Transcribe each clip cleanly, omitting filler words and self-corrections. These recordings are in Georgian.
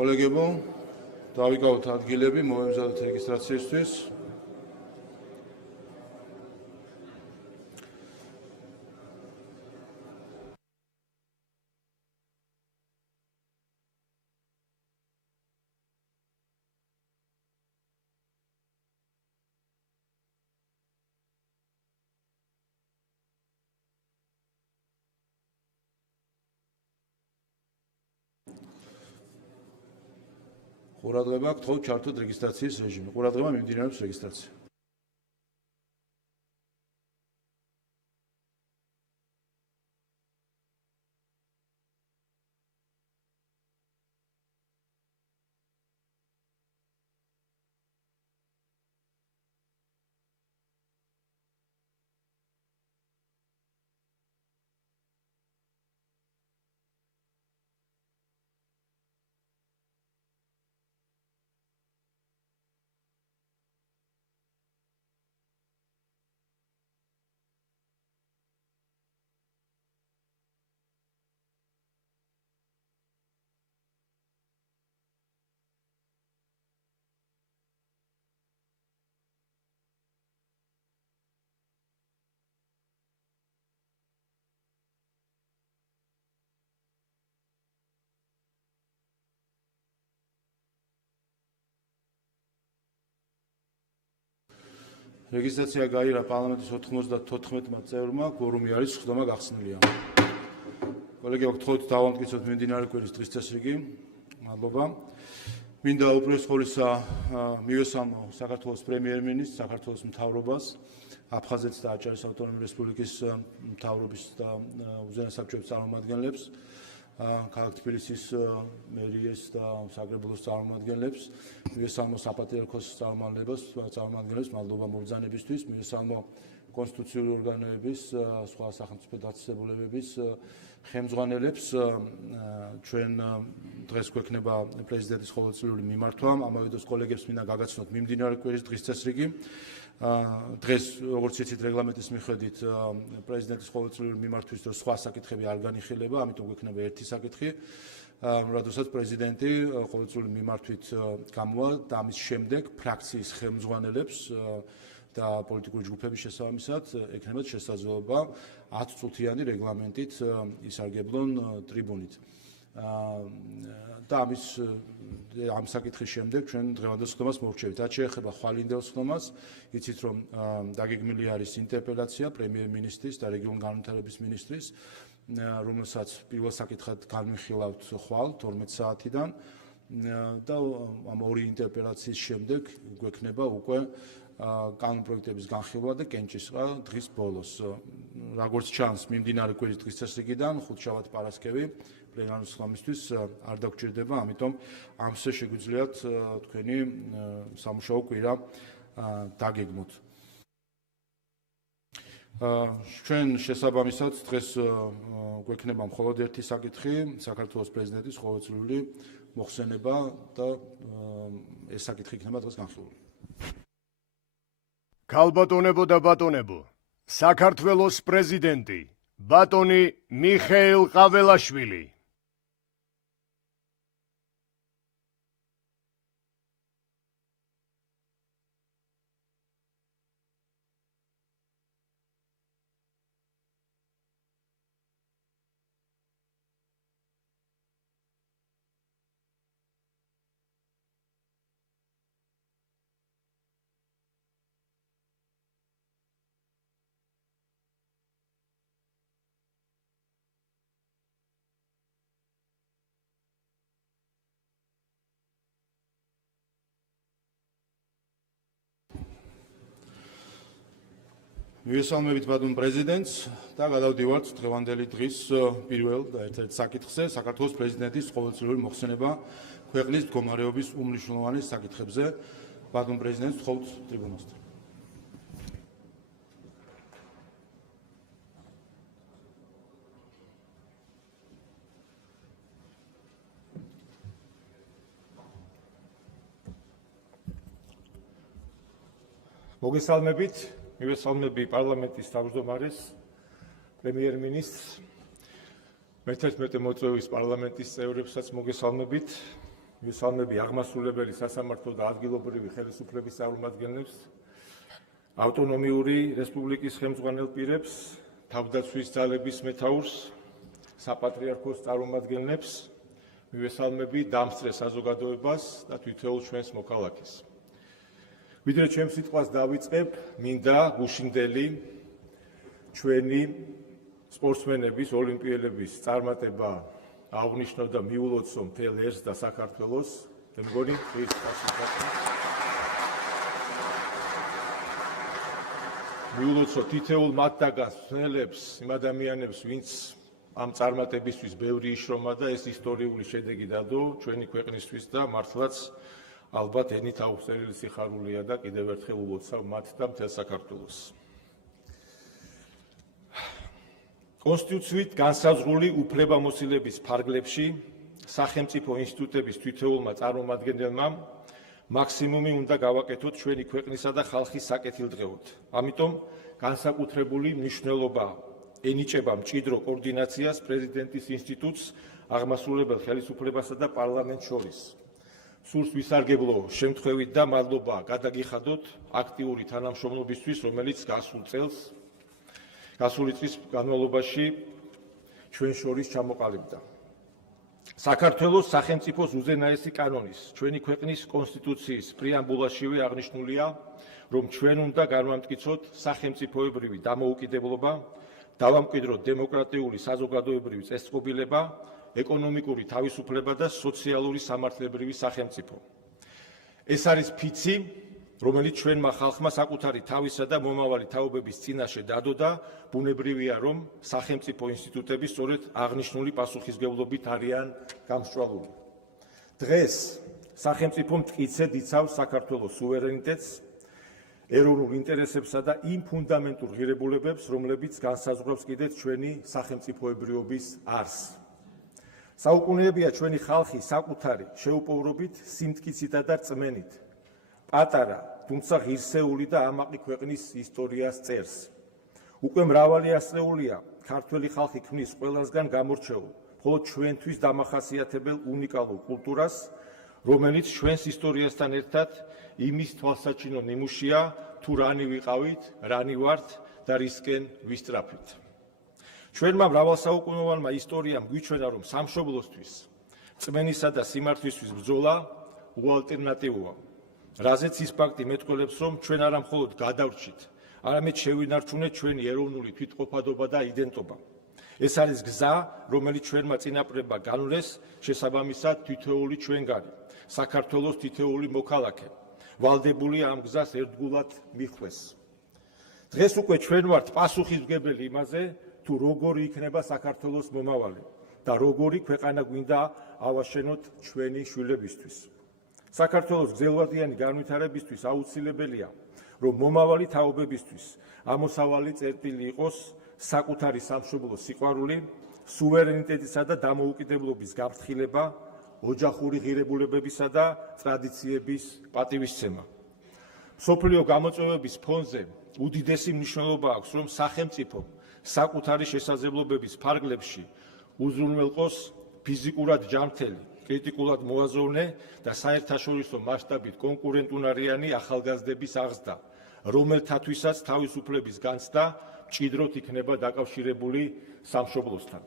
კოლეგებო, დავიკავოთ ადგილები, მოვემზადოთ რეგისტრაციისთვის. ყურადღება გთხოვთ ჩართოთ რეგისტრაციის რეჟიმი. ყურადღება მიმდინარეობს რეგისტრაცია. რეგისტრაცია გაირა პარლამენტის 94 წევრმა, კვორუმი არის, ხდომა გახსნილია. კოლეგებო, გთხოვთ დავამტკიცოთ მიმდინარე კვირის დღის წესრიგი. მადლობა. მინდა უპირველეს ყოვლისა მივესალმო საქართველოს პრემიერ-მინისტრს, საქართველოს მთავრობას, აფხაზეთის და აჭარის ავტონომიური რესპუბლიკის მთავრობის და უზენაეს საბჭოების წარმომადგენლებს, ქალაქ თბილისის მერიეს და საკრებულოს წარმომადგენლებს, მივესალმო საპატრიარქოს წარმომადგენლებს, მადლობა მობრძანებისთვის, მივესალმო კონსტიტუციური ორგანოების, სხვა სახელმწიფო დაწესებულებების ხელმძღვანელებს. ჩვენ დღეს გვექნება პრეზიდენტის ყოველწლიური მიმართვა, ამავე დროს კოლეგებს მინდა გაგაცნოთ მიმდინარე კვირის დღის წესრიგი. დღეს, როგორც იცით, რეგლამენტის მიხედვით პრეზიდენტის ყოველწლიური მიმართვის დროს სხვა საკითხები არ განიხილება, ამიტომ გვექნება ერთი საკითხი, როდესაც პრეზიდენტი ყოველწლიური მიმართვით გამოვა და ამის შემდეგ ფრაქციის ხელმძღვანელებს და პოლიტიკური ჯგუფების შესაბამისად ექნებათ შესაძლებლობა 10 წუთიანი რეგლამენტით ისარგებლონ ტრიბუნით. და ამ საკითხის შემდეგ ჩვენ დღევანდელ სხდომას მოვრჩევით. რაც შეეხება ხვალინდელ სხდომას, იცით რომ დაგეგმილი არის ინტერპელაცია პრემიერ-მინისტრის და რეგიონული განვითარების მინისტრის, რომელსაც პირველ საკითხად განვიხილავთ ხვალ 12 საათიდან და ამ ორი ინტერპელაციის შემდეგ გვექნება უკვე კანონპროექტების განხილვა და კენჭისყრა დღის ბოლოს. როგორც ჩანს, მიმდინარე კვირის დღის წესრიგიდან ხუთშაბათ-პარასკევი პლენარული სხდომისთვის არ დაგჭირდება, ამიტომ ამზე შეგვიძლიათ თქვენი სამუშაო კვირა დაგეგმოთ. ჩვენ შესაბამისად დღეს გვექნება მხოლოდ ერთი საკითხი, საქართველოს პრეზიდენტის ყოველწლიური მოხსენება და ეს საკითხი იქნება დღეს განხილული. ქალბატონებო და ბატონებო, საქართველოს პრეზიდენტი ბატონი მიხეილ ყაველაშვილი. მივესალმებით ბატონ პრეზიდენტს და გადავდივართ დღევანდელი დღის პირველ და ერთ-ერთ საკითხზე, საქართველოს პრეზიდენტის ყოველწლიური მოხსენება ქვეყნის მდგომარეობის უმნიშვნელოვანეს საკითხებზე. ბატონ პრეზიდენტს გთხოვთ ტრიბუნასთან. მოგესალმებით, მივესალმები პარლამენტის თავმჯდომარეს, პრემიერ-მინისტრს, მე-11 მოწვევის პარლამენტის წევრებსაც მოგესალმებით. მივესალმები აღმასრულებელი სასამართლო და ადგილობრივი ხელისუფლების წარმომადგენლებს, ავტონომიური რესპუბლიკის ხელმძღვანელ პირებს, თავდაცვის ძალების მეთაურს, საპატრიარქოს წარმომადგენლებს, მივესალმები დამსწრე საზოგადოებას და თითოეულ ჩვენს მოქალაქეს. ვიდრე ჩემს სიტყვას დავიწყებ, მინდა გუშინდელი ჩვენი სპორტსმენების, ოლიმპიელების წარმატება აღნიშნო და მიულოცო მთელ ერს და საქართველოს. მე მგონი ის მიულოცო თითოეულ მათგანს, მსმენელებს, იმ ადამიანებს, ვინც ამ წარმატებისთვის ბევრი იშრომა და ეს ისტორიული შედეგი დადო ჩვენი ქვეყნისთვის და მართლაც ალბათ ენით აუხსნელი სიხარულია და კიდევ ერთხელ ულოცავ მათ და მთელ საქართველოს. კონსტიტუციით განსაზღვრული უფლებამოსილების ფარგლებში სახელმწიფო ინსტიტუტების თითოეულმა წარმომადგენელმა მაქსიმუმი უნდა გავაკეთოთ ჩვენი ქვეყნისა და ხალხის საკეთილდღეოდ. ამიტომ განსაკუთრებული მნიშვნელობა ენიჭება მჭიდრო კოორდინაციას პრეზიდენტის ინსტიტუტს, აღმასრულებელ ხელისუფლებასა და პარლამენტს შორის. სურს ვისარგებლო შემთხვევით და მადლობა გადაგიხადოთ აქტიური თანამშრომლობისთვის, რომელიც გასული წლის განმავლობაში ჩვენ შორის ჩამოყალიბდა. საქართველოს სახელმწიფოს უზენაესი კანონის, ჩვენი ქვეყნის კონსტიტუციის პრეამბულაშივე აღნიშნულია, რომ ჩვენ უნდა განვამტკიცოთ სახელმწიფოებრივი დამოუკიდებლობა, დავამკვიდროთ დემოკრატიული საზოგადოებრივი წესწყობილება, ეკონომიკური თავისუფლება და სოციალური სამართლებრივი სახელმწიფო. ეს არის ფიცი, რომელიც ჩვენმა ხალხმა საკუთარი თავისა და მომავალი თაობების წინაშე დადო და ბუნებრივია, რომ სახელმწიფო ინსტიტუტები სწორედ აღნიშნული პასუხისმგებლობით არიან გამსჭვალული. დღეს სახელმწიფო მტკიცედ იცავს საქართველოს სუვერენიტეტს, ეროვნულ ინტერესებსა და იმ ფუნდამენტურ ღირებულებებს, რომლებიც განსაზღვრავს კიდეც ჩვენი სახელმწიფოებრიობის არსს. საუკუნეებია ჩვენი ხალხი საკუთარი შეუპოვრობით, სიმტკიცითა და რწმენით პატარა, თუმცა ღირსეული და ამაყი ქვეყნის ისტორიას წერს. უკვე მრავალი ასწლეულია ქართველი ხალხი ქმნის ყველასგან გამორჩეულ, მხოლოდ ჩვენთვის დამახასიათებელ უნიკალურ კულტურას, რომელიც ჩვენს ისტორიასთან ერთად იმის თვალსაჩინო ნიმუშია, თუ რანი ვიყავით, რანი ვართ და რისკენ ვისწრაფით. ჩვენმა მრავალსაუკუნოვანმა ისტორიამ გვიჩვენა, რომ სამშობლოსთვის, რწმენისა და სიმართლისთვის ბრძოლა უალტერნატივოა. რაზეც ის ფაქტი მეტყველებს, რომ ჩვენ არა მხოლოდ გადავრჩით, არამედ შევინარჩუნეთ ჩვენი ეროვნული თვითყოფადობა და იდენტობა. ეს არის გზა, რომელიც ჩვენმა წინაპრებმა განვლეს, შესაბამისად თითოეული ჩვენგანი, საქართველოს თითოეული მოქალაქე, ვალდებულია ამ გზას ერთგულად მიხვდეს. დღეს უკვე ჩვენ ვართ პასუხისმგებელი იმაზე, თუ როგორი იქნება საქართველოს მომავალი და როგორი ქვეყანა გვინდა ავაშენოთ ჩვენი შვილებისთვის. საქართველოს გრძელვადიანი განვითარებისთვის აუცილებელია, რომ მომავალი თაობებისთვის ამოსავალი წერტილი იყოს საკუთარი სამშობლოს სიყვარული, სუვერენიტეტისა და დამოუკიდებლობის გაფრთხილება, ოჯახური ღირებულებებისა და ტრადიციების პატივისცემა. მსოფლიო გამოწვევების ფონზე უდიდესი მნიშვნელობა აქვს, რომ სახელმწიფო საკუთარი შესაძლებლობების ფარგლებში უზრუნველყოს ფიზიკურად ჯანმრთელი, კრიტიკულად მოაზროვნე და საერთაშორისო მასშტაბით კონკურენტუნარიანი ახალგაზრდების აღზრდა, რომელთათვისაც თავისუფლების განცდა მჭიდროდ იქნება დაკავშირებული სამშობლოსთან.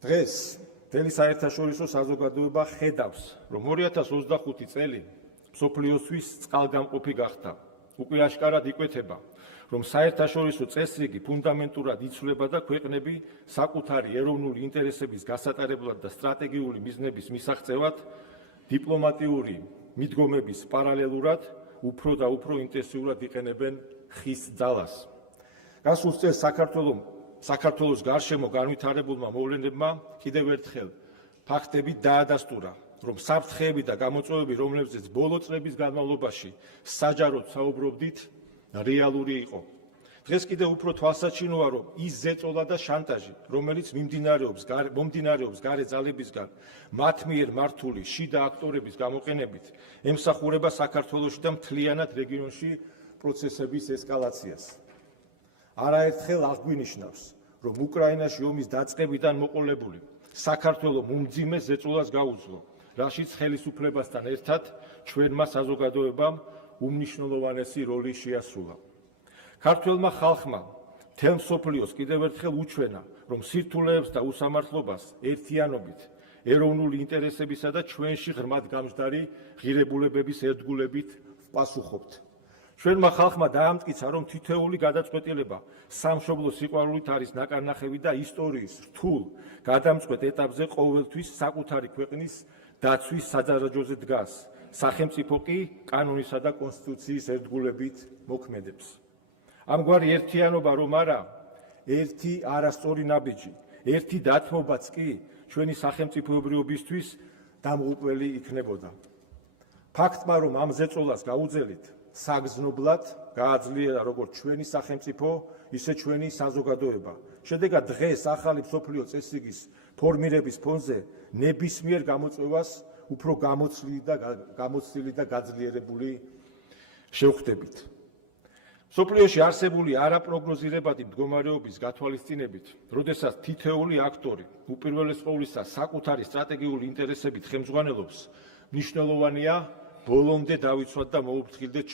დღეს მთელი საერთაშორისო საზოგადოება ხედავს, რომ 2025 წელი მსოფლიოსთვის წყალგამყოფი გახდა. უკვე აშკარად იკვეთება, რომ საერთაშორისო წესრიგი ფუნდამენტურად იცვლება და ქვეყნები საკუთარი ეროვნული ინტერესების გასატარებლად და სტრატეგიული მიზნების მისაღწევად დიპლომატიური მიდგომების პარალელურად უფრო და უფრო ინტენსიურად იყენებენ ხის ძალას. გასულ წელს საქართველოს გარშემო განვითარებულმა მოვლენებმა კიდევ ერთხელ ფაქტებით დაადასტურა, რომ საფრთხეები და გამოწვევები, რომლებზეც ბოლო წლების განმავლობაში საჯაროდ საუბრობდით, რეალური იყო. დღეს კიდევ უფრო თვალსაჩინოა, რომ ის ზეწოლა და შანტაჟი, რომელიც მომდინარეობს გარე ძალებისგან, მათ მიერ მართული შიდა აქტორების გამოყენებით, ემსახურება საქართველოში და მთლიანად რეგიონში პროცესების ესკალაციას. არაერთხელ აღგვინიშნავს, რომ უკრაინაში ომის დაწყებიდან მოყოლებული საქართველო უმძიმე ზეწოლას გაუძლო რაშიც ხელისუფლებასთან ერთად ჩვენმა საზოგადოებამ უმნიშვნელოვანესი როლი შეასრულა. ქართველმა ხალხმა მთელ მსოფლიოს კიდევ ერთხელ უჩვენა, რომ სირთულეებს და უსამართლობას ერთიანობით, ეროვნული ინტერესებისა და ჩვენში ღრმად გამჯდარი ღირებულებების ერთგულებით ვპასუხობთ. ჩვენმა ხალხმა დაამტკიცა, რომ თითოეული გადაწყვეტილება სამშობლო სიყვარულით არის ნაკარნახევი და ისტორიის რთულ გადამწყვეტ ეტაპზე ყოველთვის საკუთარი ქვეყნის დაცვის საძარაჯოზე დგას. სახელმწიფო კი კანონისა და კონსტიტუციის ერთგულებით მოქმედებს. ამგვარი ერთიანობა რომ არა, ერთი არასწორი ნაბიჯი, ერთი დათმობაც კი ჩვენი სახელმწიფოებრიობისთვის დამღუპველი იქნებოდა. ფაქტმა, რომ ამ ზეწოლას გაუძელით, საგრძნობლად გააძლიერა როგორც ჩვენი სახელმწიფო, ისე ჩვენი საზოგადოება. შედეგად დღეს ახალი მსოფლიო წესრიგის ფორმირების ფონზე ნებისმიერ გამოწვევას უფრო გამოცდილი და გაძლიერებული შევხვდებით. მსოფლიოში არსებული არაპროგნოზირებადი მდგომარეობის გათვალისწინებით, როდესაც თითოეული აქტორი უპირველეს ყოვლისა საკუთარი სტრატეგიული ინტერესებით ხელმძღვანელობს, მნიშვნელოვანია ბოლომდე დავიცვათ და მოუფრთხილდეთ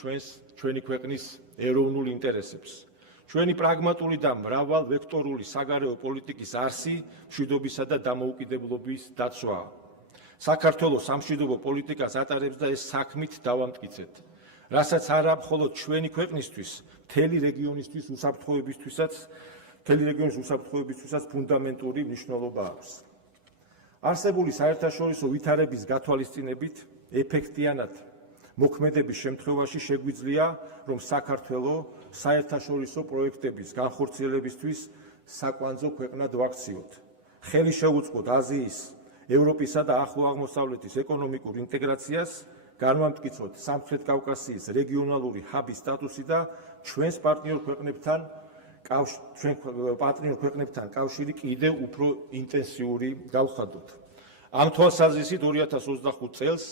ჩვენი ქვეყნის ეროვნულ ინტერესებს. ჩვენი პრაგმატული და მრავალვექტორული საგარეო პოლიტიკის არსი მშვიდობისა და დამოუკიდებლობის დაცვაა. საქართველოს სამშვიდობო პოლიტიკას ატარებს და ეს საქმით დავამტკიცეთ, რასაც არა მხოლოდ ჩვენი ქვეყნისთვის, მთელი რეგიონის უსაფრთხოებისთვისაც ფუნდამენტური მნიშვნელობა აქვს. არსებული საერთაშორისო ვითარების გათვალისწინებით ეფექტიანად მოქმედების შემთხვევაში შეგვიძლია, რომ საქართველო საერთაშორისო პროექტების განხორციელებისთვის საკვანძო ქვეყნად ვაქციოთ. ხელი შეუწყოთ აზიის, ევროპისა და ახლო აღმოსავლეთის ეკონომიკურ ინტეგრაციას, განვამტკიცოთ სამხრეთ კავკასიის რეგიონალური ჰაბის სტატუსი და ჩვენს პარტნიორ ქვეყნებთან კავშირი კიდევ უფრო ინტენსიური გავხადოთ. ამ თვალსაზრისით 2025 წელს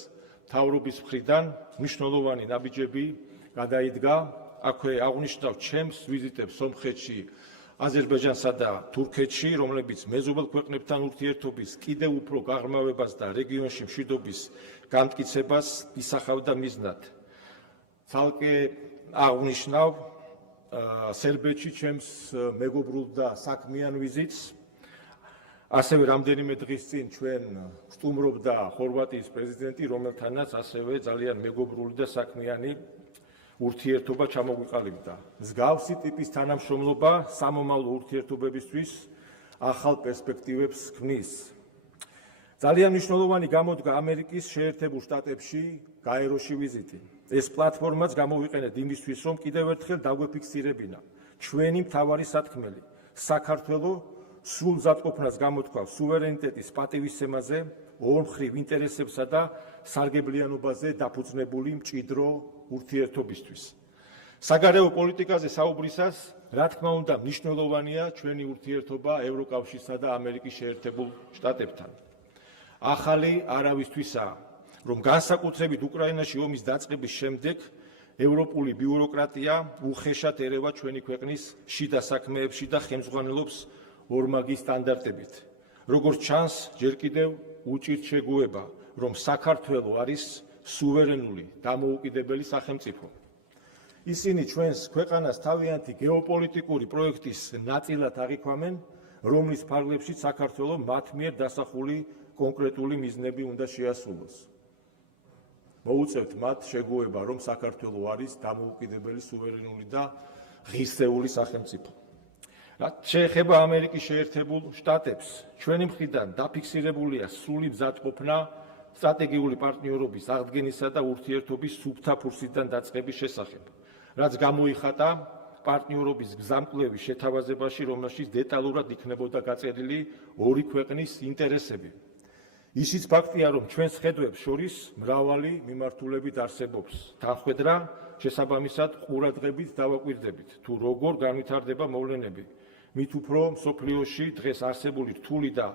მთავრობის მხრიდან მნიშვნელოვანი ნაბიჯები გადაიდგა. აქვე აღნიშნავ ჩემს ვიზიტებს სომხეთში, აზერბაიჯანსა და თურქეთში, რომლებიც მეზობელ ქვეყნებთან ურთიერთობის კიდევ უფრო გაღრმავებას და რეგიონში მშვიდობის გამტკიცებას ისახავდა მიზნად. ცალკე აღნიშნავ სერბეთში ჩემს მეგობრულ და საქმიან ვიზიტს. ასევე რამდენიმე დღის წინ ჩვენ სტუმრობდა ხორვატიის პრეზიდენტი, რომელთანაც ასევე ძალიან მეგობრული და საქმიანი ურთიერთობა ჩამოგვიყალიბდა. მსგავსი ტიპის თანამშრომლობა სამომავლო ურთიერთობებისთვის ახალ პერსპექტივებს ქმნის. ძალიან მნიშვნელოვანი გამოდგა ამერიკის შეერთებულ შტატებში გაეროში ვიზიტი. ეს პლატფორმაც გამოვიყენეთ იმისთვის, რომ კიდევ ერთხელ დაგვეფიქსირებინა ჩვენი მთავარი სათქმელი, საქართველო სრულ მზადყოფნას გამოთქვავს სუვერენიტეტის პატივისცემაზე, ორმხრივ ინტერესებსა და სარგებლიანობაზე დაფუძნებული მჭიდრო ურთიერთობისთვის. საგარეო პოლიტიკაზე საუბრისას, რა თქმა უნდა, მნიშვნელოვანია ჩვენი ურთიერთობა ევროკავშირსა და ამერიკის შეერთებულ შტატებთან. ახალი არავისთვისაა, რომ განსაკუთრებით უკრაინაში ომის დაწყების შემდეგ ევროპული ბიუროკრატია უხეშად ერევა ჩვენი ქვეყნის შიდა საქმეებში და ხელმძღვანელობს ორმაგი სტანდარტებით. როგორც ჩანს, ჯერ კიდევ უჭირთ შეგუება, რომ საქართველო არის სუვერენული, დამოუკიდებელი სახელმწიფო. ისინი ჩვენს ქვეყანას თავიანთი გეოპოლიტიკური პროექტის ნაწილად აღიქვამენ, რომლის ფარგლებშიც საქართველო მათ მიერ დასახული კონკრეტული მიზნები უნდა შეასრულოს. მოუწევთ მათ შეგუება, რომ საქართველო არის დამოუკიდებელი, სუვერენული და ღირსეული სახელმწიფო. რაც შეეხება ამერიკის შეერთებულ შტატებს, ჩვენი მხრიდან დაფიქსირებულია სრული მზადყოფნა სტრატეგიული პარტნიორობის აღდგენისა და ურთიერთობის სუფთა ფურსიდან დაწყების შესახებ, რაც გამოიხატა პარტნიორობის გზამკვლევის შეთავაზებაში, რომელშიც დეტალურად იქნებოდა გაწერილი ორი ქვეყნის ინტერესები. ისიც ფაქტია, რომ ჩვენს ხედვებს შორის მრავალი მიმართულებით არსებობს. თანხმედრა შესაბამისად ყურადღებით დავაკვირდებით, თუ როგორ განვითარდება მოვლენები, მით უფრო მსოფლიოში დღეს არსებული რთული და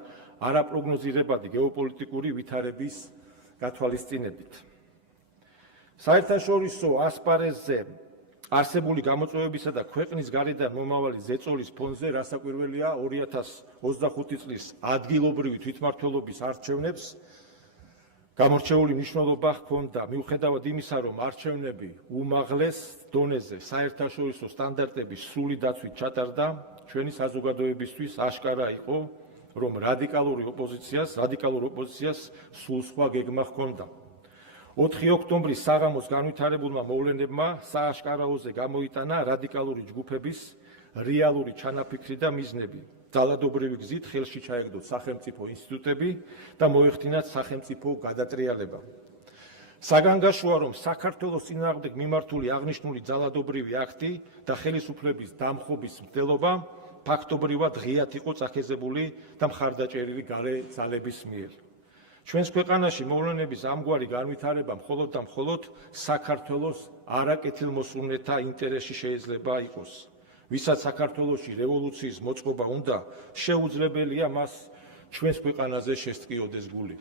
არაპროგნოზირებადი გეოპოლიტიკური ვითარების გათვალისწინებით. საერთაშორისო ასპარეზზე არსებული გამოწვევებისა და ქვეყნის გარედან მომავალი ზეწოლის ფონზე რასაკვირველია 2025 წლის ადგილობრივი თვითმმართველობის არჩევნებს გამორჩეული მნიშვნელობა ჰქონდა მიუხედავად იმისა, რომ არჩევნები უმაღლეს დონეზე საერთაშორისო სტანდარტების სრული დაცვით ჩატარდა, ჩვენი საზოგადოებისთვის აშკარა იყო, რომ რადიკალურ ოპოზიციას სულ სხვა გეგმა ჰქონდა. 4 ოქტომბრის საღამოს განვითარებულმა მოვლენებმა სააშკარაოზე გამოიტანა რადიკალური ჯგუფების რეალური ჩანაფიქრი და მიზნები. ძალადობრივი გზით ხელში ჩაეგდოთ სახელმწიფო ინსტიტუტები და მოეხდინათ სახელმწიფო გადატრიალება. საგანგაშოა, რომ საქართველოს წინააღმდეგ მიმართული აღნიშნული ძალადობრივი აქტი და ხელისუფლების დამხობის მცდელობა ფაქტობრივად ღიად იყო წახეზებული და მხარდაჭერილი გარე ძალების მიერ. ჩვენს ქვეყანაში მოვლენების ამგვარი განვითარება მხოლოდ და მხოლოდ საქართველოს არაკეთილმოსურნეთა ინტერესში შეიძლება იყოს. ვისაც საქართველოში რევოლუციის მოწყობა უნდა, შეუძლებელია მას ჩვენს ქვეყანაზე შესტყიოდეს გული.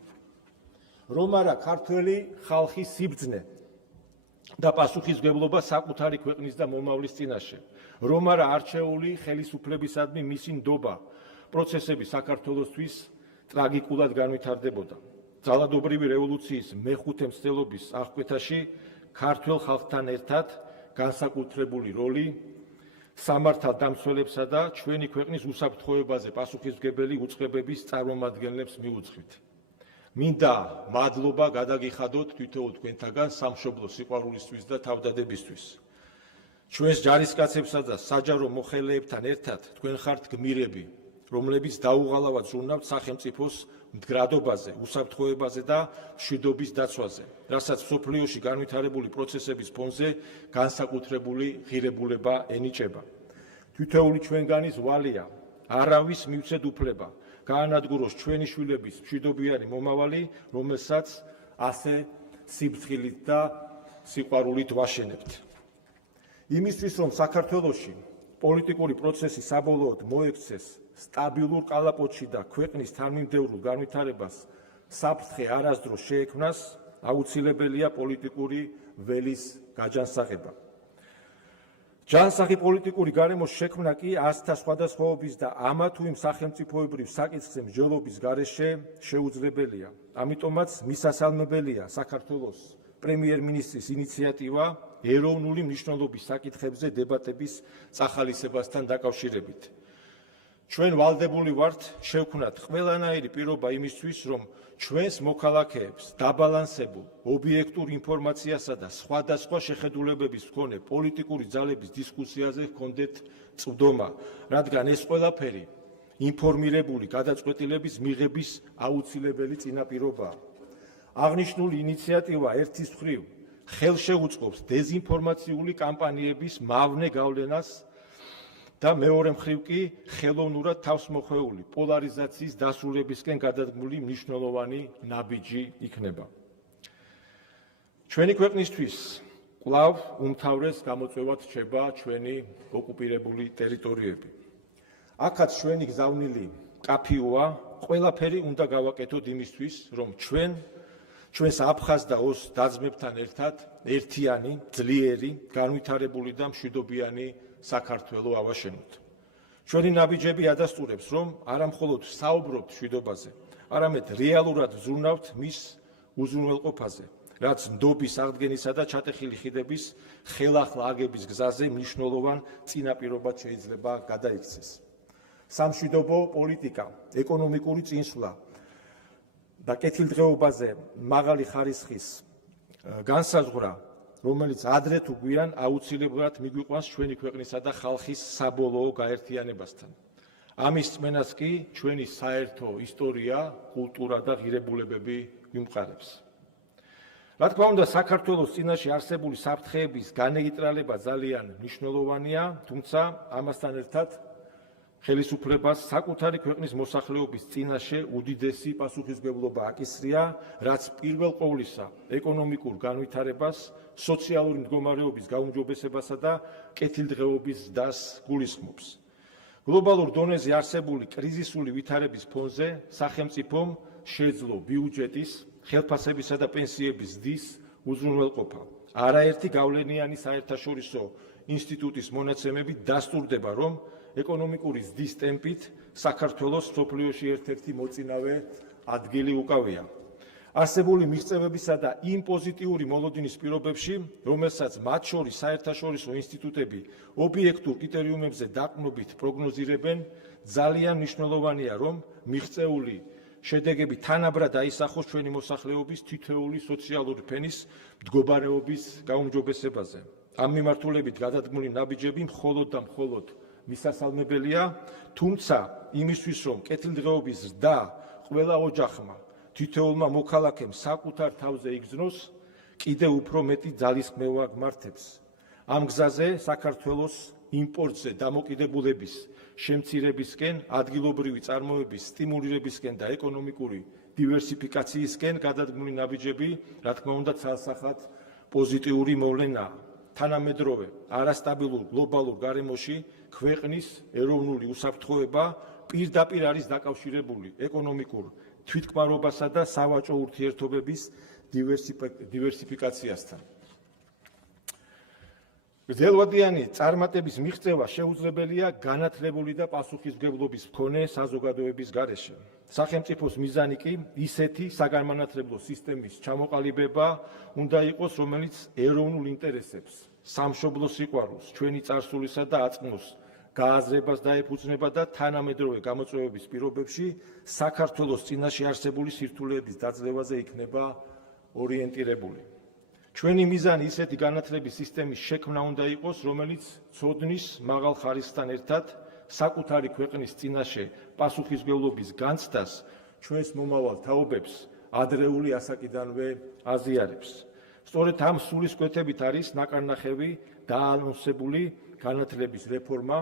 რომ არა ქართველი ხალხის სიბრძნე და პასუხისმგებლობა საკუთარი ქვეყნის და მომავლის წინაშე, რომ არა არჩეული ხელისუფლებისადმი მისი ნდობა, პროცესები საქართველოსთვის ტრაგიკულად განვითარდებოდა. ძალადობრივი რევოლუციის მეხუთე მცდელობის აღკვეთაში ქართველ ხალხთან ერთად განსაკუთრებული როლი სამართალ დამცველებსა და ჩვენი ქვეყნის უსაფრთხოებაზე პასუხისმგებელი უწყებების წარმომადგენლებს მიუძღვით. მინდა მადლობა გადაგიხადოთ თითოეულ თქვენთაგან სამშობლოს სიყვარულისთვის და თავდადებისთვის. ჩვენს ჯარისკაცებსა და საჯარო მოხელეებთან ერთად თქვენ ხართ გმირები, რომლებიც დაუღალავად ზრუნავთ სახელმწიფოს მდგრადობაზე, უსაფრთხოებაზე და მშვიდობის დაცვაზე, რასაც მსოფლიოში განვითარებული პროცესების ფონზე განსაკუთრებული ღირებულება ენიჭება. თითოეული ჩვენგანის ვალია, არავის მივცეთ უფლება, გაანადგუროს ჩვენი შვილების მშვიდობიანი მომავალი, რომელსაც ასე სიბრძღილით და სიყვარულით ვაშენებთ. იმისთვის, რომ საქართველოში პოლიტიკური პროცესი საბოლოოდ მოექცეს სტაბილურ კალაპოტში და ქვეყნის თანმიმდევრულ განვითარებას საფრთხე არასდროს შეექმნას, აუცილებელია პოლიტიკური ველის გაჯანსაღება. ჯანსაღი პოლიტიკური გარემოს შექმნა კი აზრთა სხვადასხვაობის და ამა თუ იმ სახელმწიფოებრივ საკითხზე მსჯელობის გარეშე შეუძლებელია. ამიტომაც მისასალმებელია საქართველოს პრემიერ-მინისტრის ინიციატივა ეროვნული მნიშვნელობის საკითხებზე დებატების წახალისებასთან დაკავშირებით. ჩვენ ვალდებული ვართ შევქმნათ ყველანაირი პირობა იმისთვის, რომ ჩვენს მოქალაქეებს დაბალანსებულ, ობიექტურ ინფორმაციასა და სხვადასხვა შეხედულებების მქონე პოლიტიკური ძალების დისკუსიაზე ჰქონდეთ წვდომა, რადგან ეს ყველაფერი ინფორმირებული გადაწყვეტილების მიღების აუცილებელი წინაპირობაა. აღნიშნული ინიციატივა ერთის მხრივ ხელშეუწყობს დეზინფორმაციული კამპანიების მავნე გავლენას და მეორე მხრივ კი ხელოვნურად თავსმოხვეული პოლარიზაციის დასრულებისკენ გადადგმული მნიშვნელოვანი ნაბიჯი იქნება. ჩვენი ქვეყნისთვის კვლავ უმთავრეს გამოწვევად რჩება ჩვენი ოკუპირებული ტერიტორიები. აქაც ჩვენი გზავნილი კაფიოა, ყველაფერი უნდა გავაკეთოთ იმისთვის, რომ ჩვენს აფხაზ და ოს დაძმებთან ერთად ერთიანი, ძლიერი, განვითარებული და მშვიდობიანი საქართველო ავაშენოთ. ჩვენი ნაბიჯები ადასტურებს, რომ არა მხოლოდ საუბრობთ მშვიდობაზე, არამედ რეალურად ვზრუნავთ მის უზრუნველყოფაზე, რაც ნდობის აღდგენისა და ჩატეხილი ხიდების ხელახლა აგების გზაზე მნიშვნელოვან წინაპირობად შეიძლება გადაიქცეს. სამშვიდობო პოლიტიკა, ეკონომიკური წინსვლა და კეთილდღეობაზე მაღალი ხარისხის განსაზღვრა, რომელიც ადრე თუ გვიან აუცილებლად მიგვიყვანს ჩვენი ქვეყნისა და ხალხის საბოლოო გაერთიანებასთან. ამის წმენას კი ჩვენი საერთო ისტორია, კულტურა და ღირებულებები ვიმყარებს. რა თქმა უნდა, საქართველოს წინაშე არსებული საფრთხეების განეიტრალება ძალიან მნიშვნელოვანია, თუმცა ამასთან ერთად ხელისუფლებას საკუთარი ქვეყნის მოსახლეობის წინაშე უდიდესი პასუხისმგებლობა აკისრია, რაც პირველ ყოვლისა ეკონომიკურ განვითარებას, სოციალური მდგომარეობის გაუმჯობესებასა და კეთილდღეობის ზრდას გულისხმობს. გლობალურ დონეზე არსებული კრიზისული ვითარების ფონზე სახელმწიფომ შეძლო ბიუჯეტის, ხელფასებისა და პენსიების ზრდის უზრუნველყოფა. არაერთი გავლენიანი საერთაშორისო ინსტიტუტის მონაცემებით დასტურდება, რომ ეკონომიკური ზრდის ტემპით საქართველოს მსოფლიოში ერთ-ერთი მოწინავე ადგილი უკავია. არსებული მიღწევებისა და იმ პოზიტიური მოლოდინის პირობებში, რომელსაც მათ შორის საერთაშორისო ინსტიტუტები ობიექტურ კრიტერიუმებზე დაყრდნობით პროგნოზირებენ, ძალიან მნიშვნელოვანია, რომ მიღწეული შედეგები თანაბრად აისახოს ჩვენი მოსახლეობის თითოეული სოციალური ფენის მდგომარეობის გაუმჯობესებაზე. ამ მიმართულებით გადადგმული ნაბიჯები მხოლოდ და მხოლოდ მისასალმებელია, თუმცა იმისთვის, რომ კეთილდღეობის ზრდა ყველა ოჯახმა, თითოეულმა მოქალაქემ საკუთარ თავზე იგრძნოს, კიდევ უფრო მეტი ძალისხმევა გმართებს. ამ გზაზე საქართველოს იმპორტზე დამოკიდებულების შემცირებისკენ, ადგილობრივი წარმოების სტიმულირებისკენ და ეკონომიკური დივერსიფიკაციისკენ გადადგმული ნაბიჯები, რა თქმა უნდა, ცალსახად პოზიტიური მოვლენაა. თანამედროვე არასტაბილურ გლობალურ გარემოში ქვეყნის ეროვნული უსაფრთხოება პირდაპირ არის დაკავშირებული ეკონომიკურ თვითკმარობასა და სავაჭრო ურთიერთობების დივერსიფიკაციასთან. გრძელვადიანი წარმატების მიღწევა შეუძლებელია განათლებული და პასუხისმგებლობის მქონე საზოგადოების გარეშე. სახელმწიფოს მიზანი კი ისეთი საგანმანათლებლო სისტემის ჩამოყალიბება უნდა იყოს, რომელიც ეროვნულ ინტერესებს, სამშობლოს სიყვარულს, ჩვენი წარსულისა და აწმყოს გააზრებას დაეფუძნება და თანამედროვე გამოწვევების პირობებში საქართველოს წინაშე არსებული სირთულეების დაძლევაზე იქნება ორიენტირებული. ჩვენი მიზანი ისეთი განათლების სისტემის შექმნა უნდა იყოს, რომელიც ცოდნის მაღალ ხარისხთან ერთად საკუთარი ქვეყნის წინაშე პასუხისმგებლობის განცდას ჩვენს მომავალ თაობებს ადრეული ასაკიდანვე აზიარებს. სწორედ ამ სულისკვეთებით არის ნაკარნახევი დაანონსებული განათლების რეფორმა,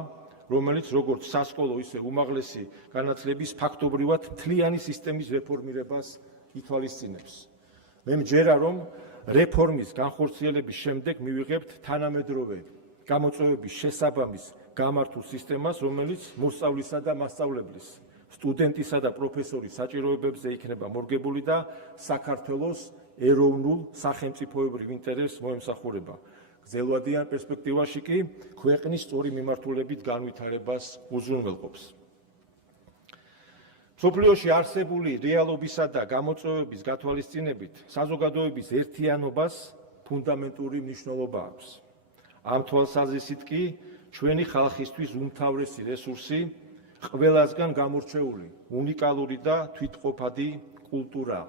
რომელიც როგორც სასკოლო, ისე უმაღლესი განათლების ფაქტობრივად მთლიანი სისტემის რეფორმირებას ითვალისწინებს. მე მჯერა, რომ რეფორმის განხორციელების შემდეგ მივიღებთ თანამედროვე გამოწვევების შესაბამის გამართულ სისტემას, რომელიც მოსწავლისა და მასწავლებლის, სტუდენტისა და პროფესორის საჭიროებებზე იქნება მორგებული და საქართველოს ეროვნულ სახელმწიფოებრივ ინტერესს მოემსახურება. გრძელვადიან პერსპექტივაში კი ქვეყნის სწორი მიმართულებით განვითარებას უზრუნველყოფს. მსოფლიოში არსებული რეალობისა და გამოწვევების გათვალისწინებით საზოგადოების ერთიანობას ფუნდამენტური მნიშვნელობა აქვს. ამ თვალსაზრისით კი ჩვენი ხალხისთვის უმთავრესი რესურსი ყველასგან გამორჩეული, უნიკალური და თვითმყოფადი კულტურაა.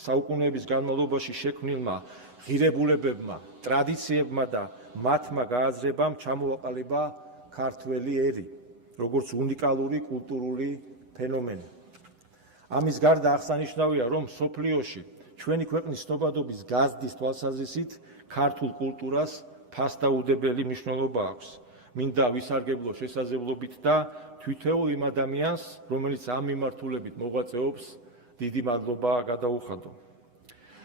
საუკუნეების განმავლობაში შექმნილმა ღირებულებებმა, ტრადიციებმა და მათმა გააზრებამ ჩამოაყალიბა ქართველი ერი, როგორც უნიკალური კულტურული ფენომენი. ამის გარდა აღსანიშნავია, რომ მსოფლიოში ჩვენი ქვეყნის ცნობადობის გაზრდის თვალსაზრისით ქართულ კულტურას ფასდაუდებელი მნიშვნელობა აქვს. მინდა ვისარგებლო შესაძლებლობით და თითოეულ იმ ადამიანს, რომელიც ამ მიმართულებით მოღვაწეობს, დიდი მადლობა გადაუხადო.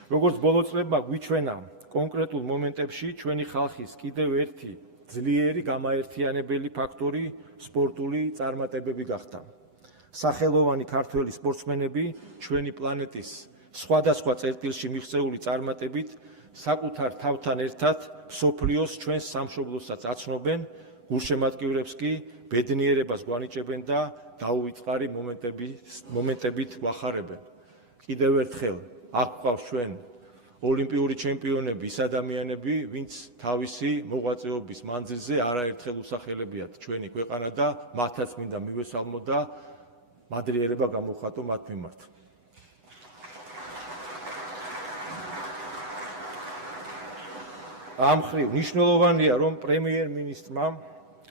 როგორც ბოლო წლებმა გვიჩვენა, კონკრეტულ მომენტებში ჩვენი ხალხის კიდევ ერთი ძლიერი გამაერთიანებელი ფაქტორი სპორტული წარმატებები გახდა. სახელოვანი ქართველი სპორტსმენები ჩვენი პლანეტის სხვადასხვა წერტილში მიღწეული წარმატებით საკუთარ თავთან ერთად მსოფლიოს ჩვენს სამშობლოსაც აცნობენ, გულშემატკივრებს კი ბედნიერებას გვანიჭებენ და დაუვიწყარი მომენტებით ვახარებენ. კიდევ ერთხელ აღყავს ჩვენ ოლიმპიური ჩემპიონები, ის ადამიანები, ვინც თავისი მოღვაწეობის მანძილზე არაერთხელ უსახელებიათ ჩვენი ქვეყანა და მათაც მინდა მივესალმო და მადლიერება გამოვხატო მათ მიმართ. ამ მხრივ მნიშვნელოვანია, რომ პრემიერ-მინისტრმა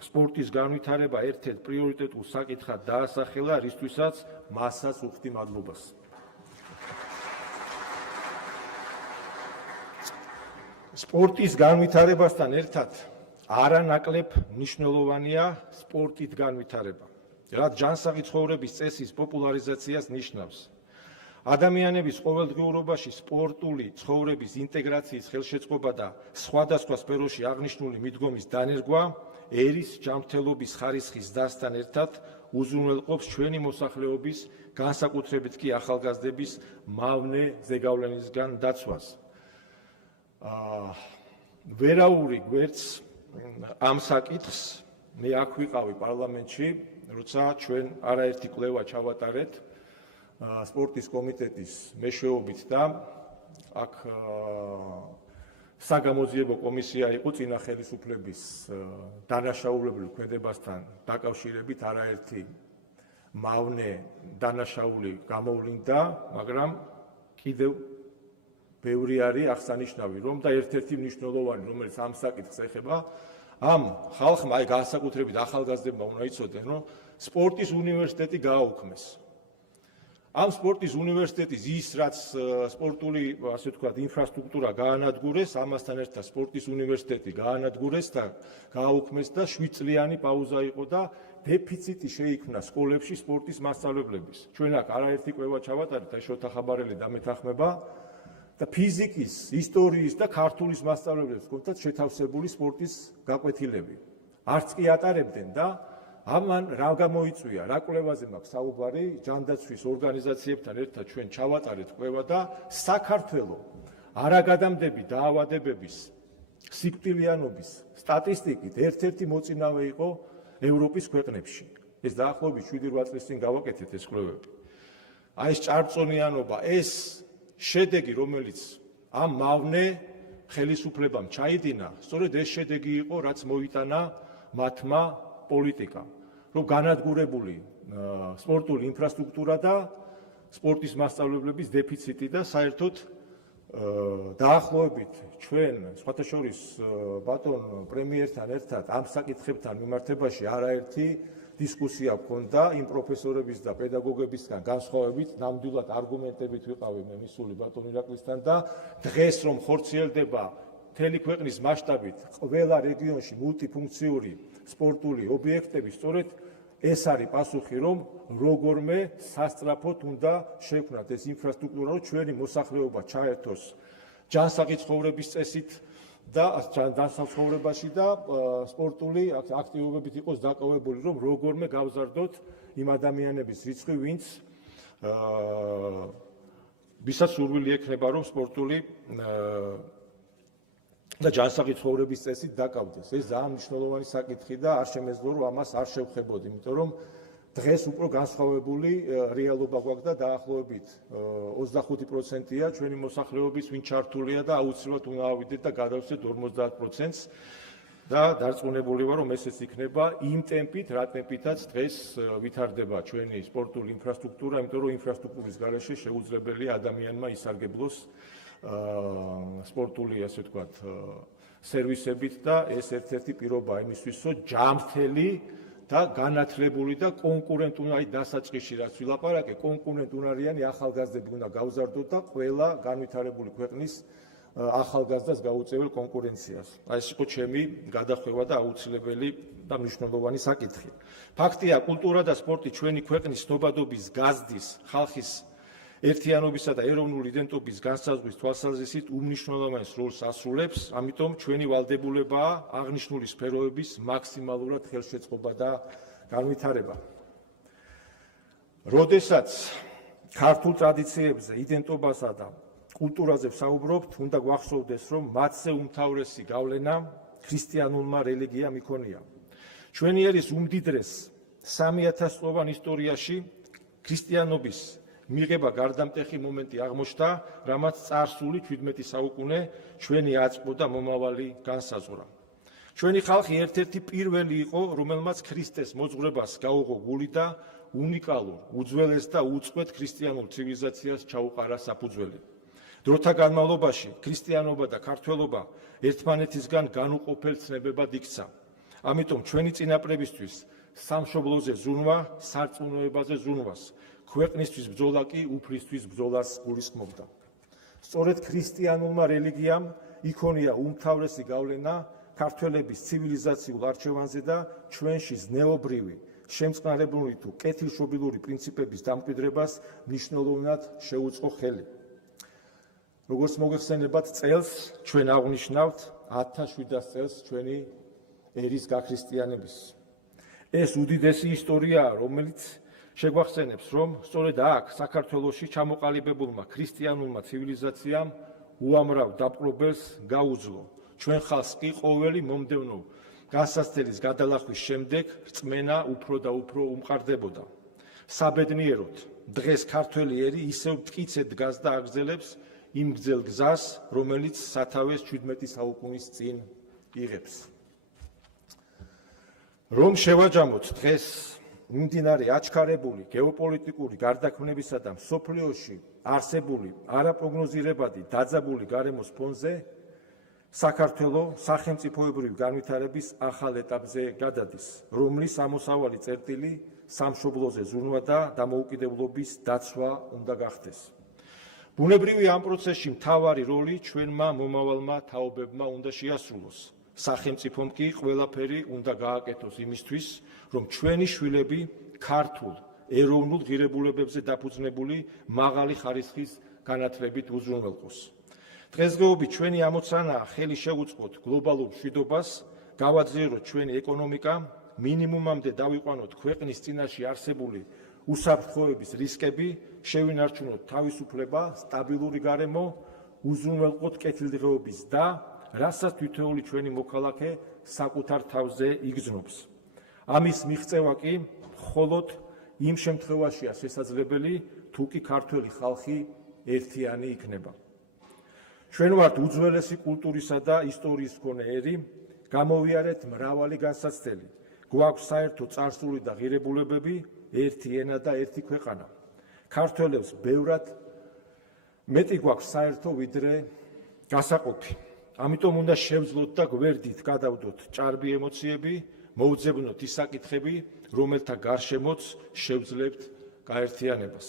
სპორტის განვითარება ერთ-ერთ პრიორიტეტულ საკითხად დაასახელა, რისთვისაც მასაც უხდი მადლობას. სპორტის განვითარებასთან ერთად არანაკლებ მნიშვნელოვანია სპორტით განვითარება, რაც ჯანსაღი ცხოვრების წესის პოპულარიზაციას ნიშნავს. ადამიანების ყოველდღიურობაში სპორტული ცხოვრების ინტეგრაციის ხელშეწყობა და სხვადასხვა სფეროში აღნიშნული მიდგომის დანერგვა ერის ჯანმრთელობის ხარისხის ზრდასთან ერთად უზრუნველყოფს ჩვენი მოსახლეობის, განსაკუთრებით კი ახალგაზრდების მავნე ზეგავლენისგან დაცვას. ვერაური გვერდს ამ საკითხს მე აქ ვიყავი პარლამენტში, როცა ჩვენ არაერთი კვლევა ჩავატარეთ სპორტის კომიტეტის მეშვეობით და აქ საგამოძიებო კომისია იყო წინა ხელისუფლების დანაშაულებრივ ქმედებასთან დაკავშირებით არაერთი მავნე დანაშაული გამოვლინდა, მაგრამ კიდევ ბევრი არის აღსანიშნავი, რომ და ერთ-ერთი მნიშვნელოვანი, რომელიც ამ საკითხს ეხება, ამ ხალხმა, აი განსაკუთრებით ახალგაზრდებმა უნდა იცოდნენ, რომ სპორტის უნივერსიტეტი გააუქმეს. ამ სპორტის უნივერსიტეტის ის, რაც სპორტული, ასე ვთქვათ, ინფრასტრუქტურა გაანადგურეს, ამასთან ერთად სპორტის უნივერსიტეტი გაანადგურეს და გააუქმეს და 7 წლიანი პაუზა იყო და დეფიციტი შეიქმნა სკოლებში სპორტის მასწავლებლების. ჩვენ აქ არაერთი კვლევა ჩავატარეთ, აი შოთა ხაბარელი დამეთანხმება და ფიზიკის, ისტორიის და ქართულის მასწავლებლებს ჰქონდათ შეთავსებული სპორტის გაკვეთილები. არც კი ატარებდნენ და ამან რა გამოიწვია, რა კვლევაზე მაქვს საუბარი, ჯანდაცვის ორგანიზაციებთან ერთად ჩვენ ჩავატარეთ კვლევა და საქართველოს არაგადამდები დაავადებების სიკვდილიანობის სტატისტიკით ერთ-ერთი მოწინავე იყო ევროპის ქვეყნებში. ეს დაახლოებით 7-8 წლის წინ გავაკეთეთ ეს კვლევები. აი ეს ჭარბწონიანობა, ეს შედეგი, რომელიც ამ მავნე ხელისუფლებამ ჩაიდინა, სწორედ ეს შედეგი იყო, რაც მოიტანა მათმა პოლიტიკამ, რომ განადგურებული სპორტული ინფრასტრუქტურა და სპორტის მასწავლებლების დეფიციტი და საერთოდ დაახლოებით ჩვენ სხვათა შორის ბატონ პრემიერთან ერთად ამ საკითხებთან მიმართებაში არაერთი დისკუსია გქონდა იმ პროფესორების და პედაგოგებისგან განსხვავებით, ნამდვილად არგუმენტებით ვიყავი მე მისული ბატონ ირაკლისთან და დღეს რომ ხორციელდება მთელი ქვეყნის მასშტაბით ყველა რეგიონში მულტიფუნქციური სპორტული ობიექტები, სწორედ ეს არის პასუხი, რომ როგორმე სასწრაფოდ უნდა შექმნათ ეს ინფრასტრუქტურა, რომ ჩვენი მოსახლეობა ჩაერთოს ჯანსაღი ცხოვრების წესით და ჯანსაღ ცხოვრებაში და სპორტული აქტივობებით იყოს დაკავებული, რომ როგორმე გავზარდოთ იმ ადამიანების რიცხვი, ვისაც სურვილი ექნება, რომ სპორტული და ჯანსაღი ცხოვრების წესით დაკავდეს. ეს ძალიან მნიშვნელოვანი საკითხი და არ შემეძლო, რომ ამას არ შევხებოდი, იმიტომ რომ დღეს უფრო განსხვავებული რეალობა გვაქვს და დაახლოებით 25%-ია ჩვენი მოსახლეობის, ვინ ჩართულია და აუცილებლად უნდა ავიდეთ და გადავცეთ 50%-ს და დარწმუნებული ვარ, რომ ესეც იქნება იმ ტემპით, რა ტემპითაც დღეს ვითარდება ჩვენი სპორტული ინფრასტრუქტურა, იმიტომ რომ ინფრასტრუქტურის გარეშე შეუძლებელია ადამიანმა ისარგებლოს სპორტული, ასე ვთქვათ, სერვისებით და ეს ერთ-ერთი პირობაა იმისთვის, რომ ჯანმრთელი და განათლებული და კონკურენტუნარი დასაწყისში რაც ვილაპარაკე, კონკურენტუნარიანი ახალგაზრდები უნდა გავზარდოთ და ყველა განვითარებული ქვეყნის ახალგაზრდას გაუწეველ კონკურენციას. აი ეს იყო ჩემი გადახვევა და აუცილებელი და მნიშვნელოვანი საკითხი. ფაქტია, კულტურა და სპორტი ჩვენი ქვეყნის ცნობადობის გაზრდის, ხალხის ერთიანობისა და ეროვნული იდენტობის განსაზღვრის თვალსაზრისით უმნიშვნელოვანეს როლს ასრულებს, ამიტომ ჩვენი ვალდებულებაა აღნიშნული სფეროების მაქსიმალურად ხელშეწყობა და განვითარება. როდესაც ქართულ ტრადიციებზე, იდენტობასა და კულტურაზე ვსაუბრობთ, უნდა გვახსოვდეს, რომ მათზე უმთავრესი გავლენა ქრისტიანულმა რელიგიამ იქონია. ჩვენი ერის უმდიდრეს 3000 წლოვან ისტორიაში ქრისტიანობის მიღება გარდამტეხი მომენტი აღმოჩნდა, რამაც წარსული 17 საუკუნე ჩვენი აწმყო და მომავალი განსაზღვრა. ჩვენი ხალხი ერთ-ერთი პირველი იყო, რომელმაც ქრისტეს მოძღვრებას გაუღო გული და უნიკალურ, უძველეს და უწყვეტ ქრისტიანულ ცივილიზაციას ჩაუყარა საფუძველი. დროთა განმავლობაში ქრისტიანობა და ქართველობა ერთმანეთისგან განუყოფელ ცნებებად იქცა. ამიტომ ჩვენი წინაპრებისთვის სამშობლოზე ზრუნვა, სარწმუნოებაზე ზრუნვას, ქვეყნისთვის ბრძოლა კი უფლისთვის ბრძოლას გულისხმობდა. სწორედ ქრისტიანულმა რელიგიამ იქონია უმთავრესი გავლენა ქართველების ცივილიზაციულ არჩევანზე და ჩვენში ზნეობრივი, შემწყნარებლური თუ კეთილშობილური პრინციპების დამკვიდრებას მნიშვნელოვნად შეუწყო ხელი. როგორც მოგეხსენებათ, წელს ჩვენ აღვნიშნავთ 1700 წელს ჩვენი ერის გაქრისტიანების. ეს უდიდესი ისტორიაა, რომელიც შეგვახსენებს, რომ სწორედ აქ საქართველოში ჩამოყალიბებულმა ქრისტიანულმა ცივილიზაციამ უამრავ დაპყრობელს გაუძლო. ჩვენ ხალხს კი ყოველი მომდევნო განსაცდელის გადალახვის შემდეგ რწმენა უფრო და უფრო უმყარდებოდა. საბედნიეროდ დღეს ქართველი ერი ისევ მტკიცედ დგას და აგრძელებს იმ გრძელ გზას, რომელიც სათავეს 17 საუკუნის წინ იღებს. რომ შევაჯამოთ დღეს მიმდინარე აჩქარებული გეოპოლიტიკური გარდაქმნებისა და მსოფლიოში არსებული არაპროგნოზირებადი დაძაბული გარემოს ფონზე საქართველოს სახელმწიფოებრივი განვითარების ახალ ეტაპზე გადადის, რომლის ამოსავალი წერტილი სამშობლოზე ზრუნვა და დამოუკიდებლობის დაცვა უნდა გახდეს. ბუნებრივია ამ პროცესში მთავარი როლი ჩვენმა მომავალმა თაობებმა უნდა შეასრულოს. სახელმწიფომ კი ყველაფერი უნდა გააკეთოს იმისთვის, რომ ჩვენი შვილები ქართულ ეროვნულ ღირებულებებზე დაფუძნებული მაღალი ხარისხის განათლებით უზრუნველყოს. დღესდღეობით ჩვენი ამოცანაა ხელი შევუწყოთ გლობალურ მშვიდობას, გავაძლიეროთ ჩვენი ეკონომიკა, მინიმუმამდე დავიყვანოთ ქვეყნის წინაშე არსებული უსაფრთხოების რისკები, შევინარჩუნოთ თავისუფლება, სტაბილური გარემო, უზრუნველყოთ კეთილდღეობის და რასაც თითოეული ჩვენი მოქალაქე საკუთარ თავზე იგრძნობს. ამის მიღწევა კი მხოლოდ იმ შემთხვევაშია შესაძლებელი, თუ კი ქართველი ხალხი ერთიანი იქნება. ჩვენ ვართ უძველესი კულტურისა და ისტორიის მქონე ერი, გამოვიარეთ მრავალი განსაცდელი, გვაქვს საერთო წარსული და ღირებულებები, ერთი ენა და ერთი ქვეყანა. ქართველებს ბევრად მეტი გვაქვს საერთო ვიდრე გასაყოფი. ამიტომ უნდა შევძლოთ და გვერდით გადავდოთ ჭარბი ემოციები, მოვძებნოთ ის საკითხები, რომელთა გარშემოც შევძლებთ გაერთიანებას.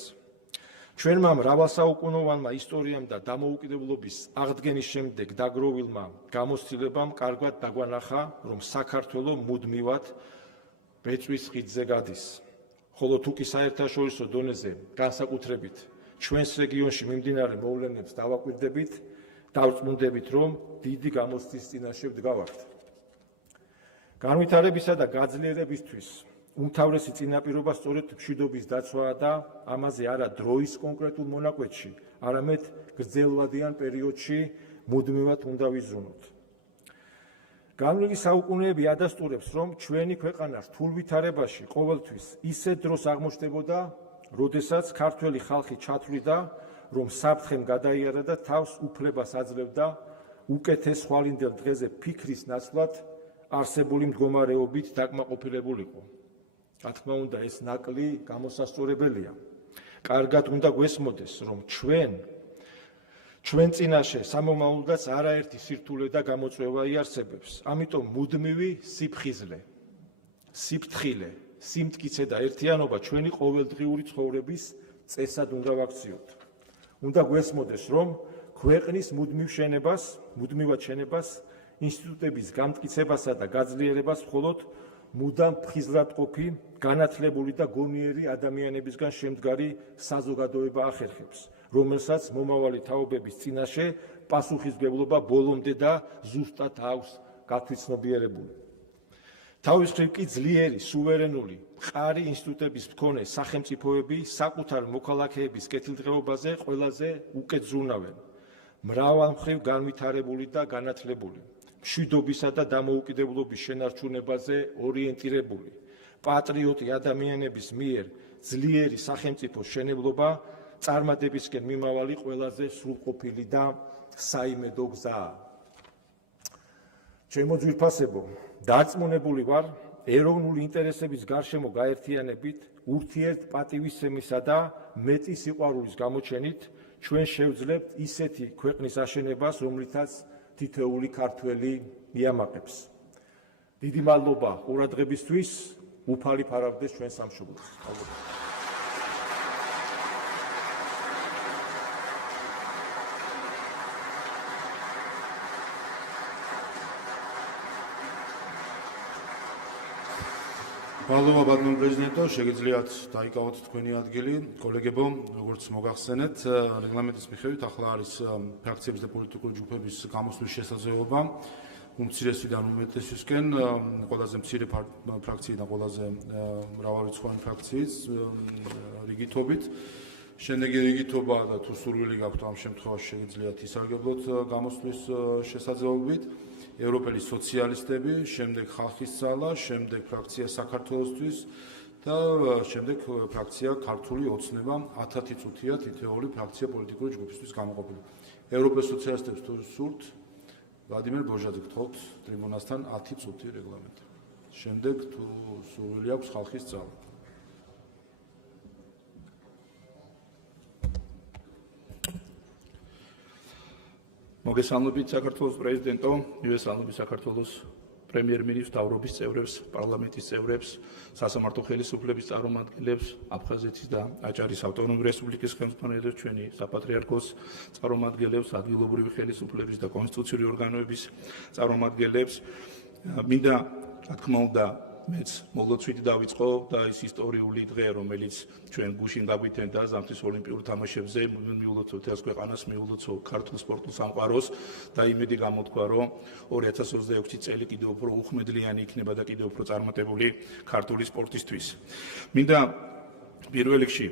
ჩვენმა მრავალსაუკუნოვანმა ისტორიამ და დამოუკიდებლობის აღდგენის შემდეგ დაგროვილმა გამოცდილებამ კარგად დაგვანახა, რომ საქართველო მუდმივად ბეწვის ხიდზე გადის. ხოლო თუ კი საერთაშორისო დონეზე განსაკუთრებით ჩვენს რეგიონში მიმდინარე მოვლენებს დავაკვირდებით, დავწმუნდებით, რომ დიდი გამოცდის წინაშე ვდგავართ. განვითარებისა და გაძლიერებისთვის უმთავრესი წინაპირობა სწორედ მშვიდობის დაცვაა და ამაზე არა დროის კონკრეტულ მონაკვეთში, არამედ გრძელვადიან პერიოდში მუდმივად უნდა ვიზრუნოთ. განვლილი საუკუნეები ადასტურებს, რომ ჩვენი ქვეყანა რთულ ვითარებაში ყოველთვის ისეთ დროს აღმოჩნდებოდა, როდესაც ქართველი ხალხი ჩათვლიდა, რომ საფრთხემ გადაიარა და თავს უფლებას აძლევდა უკეთეს ხვალინდელ დღეზე ფიქრის ნაცვლად არსებული მდგომარეობით დაკმაყოფილებულიყო. რა თქმა უნდა, ეს ნაკლი გამოსასწორებელია. კარგად უნდა გვესმოდეს, რომ ჩვენ წინაშე სამომავლოდაც არაერთი სირთულე და გამოწვევა იარსებებს. ამიტომ მუდმივი სიფხიზლე, სიფრთხილე, სიმტკიცე და ერთიანობა ჩვენი ყოველდღიური ცხოვრების წესად უნდა ვაქციოთ. უნდა გვესმოდეს, რომ ქვეყნის მუდმივად შენებას, ინსტიტუტების გამტკიცებასა და გაძლიერებას მხოლოდ მუდამ ფხიზლად ყოფი, განათლებული და გონიერი ადამიანებისგან შემდგარი საზოგადოება ახერხებს, რომელსაც მომავალი თაობების წინაშე პასუხისმგებლობა ბოლომდე და ზუსტად აქვს გათვითცნობიერებული. თავის მხრივ კი ძლიერი, სუვერენული, მყარი ინსტიტუტების მქონე სახელმწიფოები საკუთარ მოქალაქეების კეთილდღეობაზე ყველაზე უკეთ ზრუნავენ, მრავალმხრივ განვითარებული და განათლებული, მშვიდობისა და დამოუკიდებლობის შენარჩუნებაზე ორიენტირებული, პატრიოტი ადამიანების მიერ ძლიერი სახელმწიფოს შენებლობა წარმატებისკენ მიმავალი ყველაზე სრულყოფილი და საიმედო გზაა. ჩემო ძვირფასებო, დარწმუნებული ვარ, ეროვნული ინტერესების გარშემო გაერთიანებით, ურთიერთპატივისცემისა და მეტი სიყვარულის გამოჩენით ჩვენ შევძლებთ ისეთი ქვეყნის აშენებას, რომლითაც თითოეული ქართველი მიამაყებს. დიდი მადლობა ყურადღებისთვის, უფალი ფარავდეს ჩვენ სამშობლოს. მადლობა ბატონო პრეზიდენტო, შეგიძლიათ დაიკავოთ თქვენი ადგილი. კოლეგებო, როგორც მოგახსენეთ, რეგლამენტის მიხედვით ახლა არის ფრაქციების და პოლიტიკური ჯგუფების გამოსვლის შესაძლებლობა უმცირესიდან უმეტესისკენ, ყველაზე მცირე ფრაქციიდან ყველაზე მრავალრიცხოვანი ფრაქციის რიგითობით. შემდეგი რიგითობა და თუ სურვილი გაქვთ ამ შემთხვევაში შეგიძლიათ ისარგებლოთ გამოსვლის შესაძლებლობით. ევროპელი სოციალისტები, შემდეგ ხალხის ძალა, შემდეგ ფრაქცია საქართველოსთვის და შემდეგ ფრაქცია ქართული ოცნება 10 წუთია თითოეული ფრაქცია პოლიტიკური ჯგუფისთვის გამოყოფილი. ევროპის სოციალისტებს თუ სურთ ვლადიმერ ბოჟაძე გთხოვთ ტრიბუნასთან 10 წუთი რეგლამენტი. შემდეგ თუ სურვილი აქვს ხალხის ძალა. მოგესალმებით საქართველოს პრეზიდენტო, მივესალმებით საქართველოს პრემიერ-მინისტრს, მთავრობის წევრებს, პარლამენტის წევრებს, სასამართლო ხელისუფლების წარმომადგენლებს, აფხაზეთის და აჭარის ავტონომიური რესპუბლიკის ხელმძღვანელებს, ჩვენი საპატრიარქოს წარმომადგენლებს, ადგილობრივი ხელისუფლების და კონსტიტუციური ორგანოების წარმომადგენლებს. მინდა, რა თქმა უნდა, მეც მოლოცვით დავიწყო და ის ისტორიული დღე, რომელიც ჩვენ გუშინ გაგვითენდა ზამთრის ოლიმპიურ თამაშებზე, მიულოცო თელს ქვეყანას, მიულოცო ქართულ სპორტულ სამყაროს და იმედი გამოთქვა, რომ 2026 წელი კიდევ უფრო უხმედლიანი იქნება და კიდევ უფრო წარმატებული ქართული სპორტისთვის. მინდა პირველ რიგში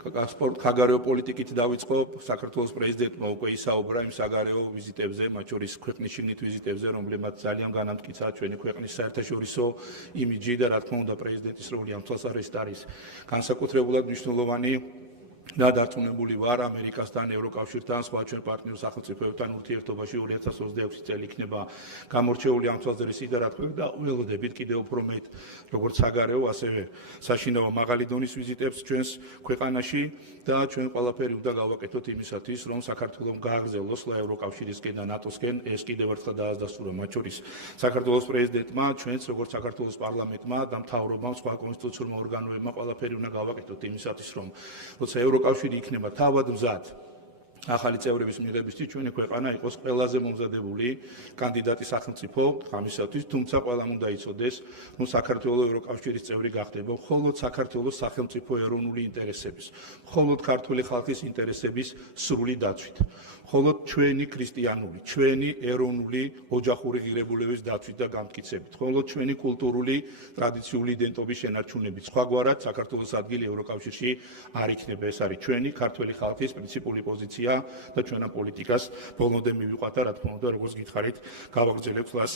საგარეო პოლიტიკით დავიწყო. საქართველოს პრეზიდენტმა უკვე ისაუბრა იმ საგარეო ვიზიტებზე, მათ შორის ქვეყნის შიგნით ვიზიტებზე, რომლებმაც ძალიან განამტკიცა ჩვენი ქვეყნის საერთაშორისო იმიჯი და რა თქმა უნდა პრეზიდენტის როლი ამ თვალსაზრისით არის განსაკუთრებულად მნიშვნელოვანი. და დარწმუნებული ვარ ამერიკასთან, ევროკავშირთან, სხვა ჩვენ პარტნიორ სახელმწიფოებთან ურთიერთობაში 2026 წელი იქნება გამორჩეული ამ თვალსაზრისით და რა თქმა უნდა ველოდებით კიდევ უფრო მეტ როგორც საგარეო, ასევე საშინაო მაღალი დონის ვიზიტებს ჩვენს ქვეყანაში და ჩვენ ყველაფერი უნდა გავაკეთოთ იმისათვის, რომ საქართველოს გააგრძელოს ევროკავშირისკენ და ნატოსკენ ეს კიდევ ერთხელ დაასდასტურა მათ შორის საქართველოს პრეზიდენტმა, ჩვენც როგორც საქართველოს პარლამენტმა და მთავრობამ, სხვა კონსტიტუციურმა ორგანოებმა ყველაფერი უნდა გავაკეთოთ იმისათვის, რომ როცა ევროკავშირი იქნება თავად მზად ახალი წევრების მიღებისთვის ჩვენი ქვეყანა იყოს ყველაზე მომზადებული კანდიდატი სახელმწიფო ამისათვის, თუმცა ყველამ უნდა იცოდეს, რომ საქართველოს ევროკავშირის წევრი გახდება მხოლოდ საქართველოს სახელმწიფო ეროვნული ინტერესების, მხოლოდ ქართული ხალხის ინტერესების სრული დაცვით, მხოლოდ ჩვენი ქრისტიანული, ჩვენი ეროვნული ოჯახური ღირებულებების დაცვით და გამტკიცებით, მხოლოდ ჩვენი კულტურული ტრადიციული იდენტობის შენარჩუნებით. სხვაგვარად საქართველოს ადგილი ევროკავშირში არ იქნება. ეს არის ჩვენი ქართული ხალხის პრინციპული პოზიცია და ჩვენ ამ პოლიტიკას ბოლომდე მივიყვათ და რა თქმა უნდა, როგორც გითხარით, გავაგრძელებთ მას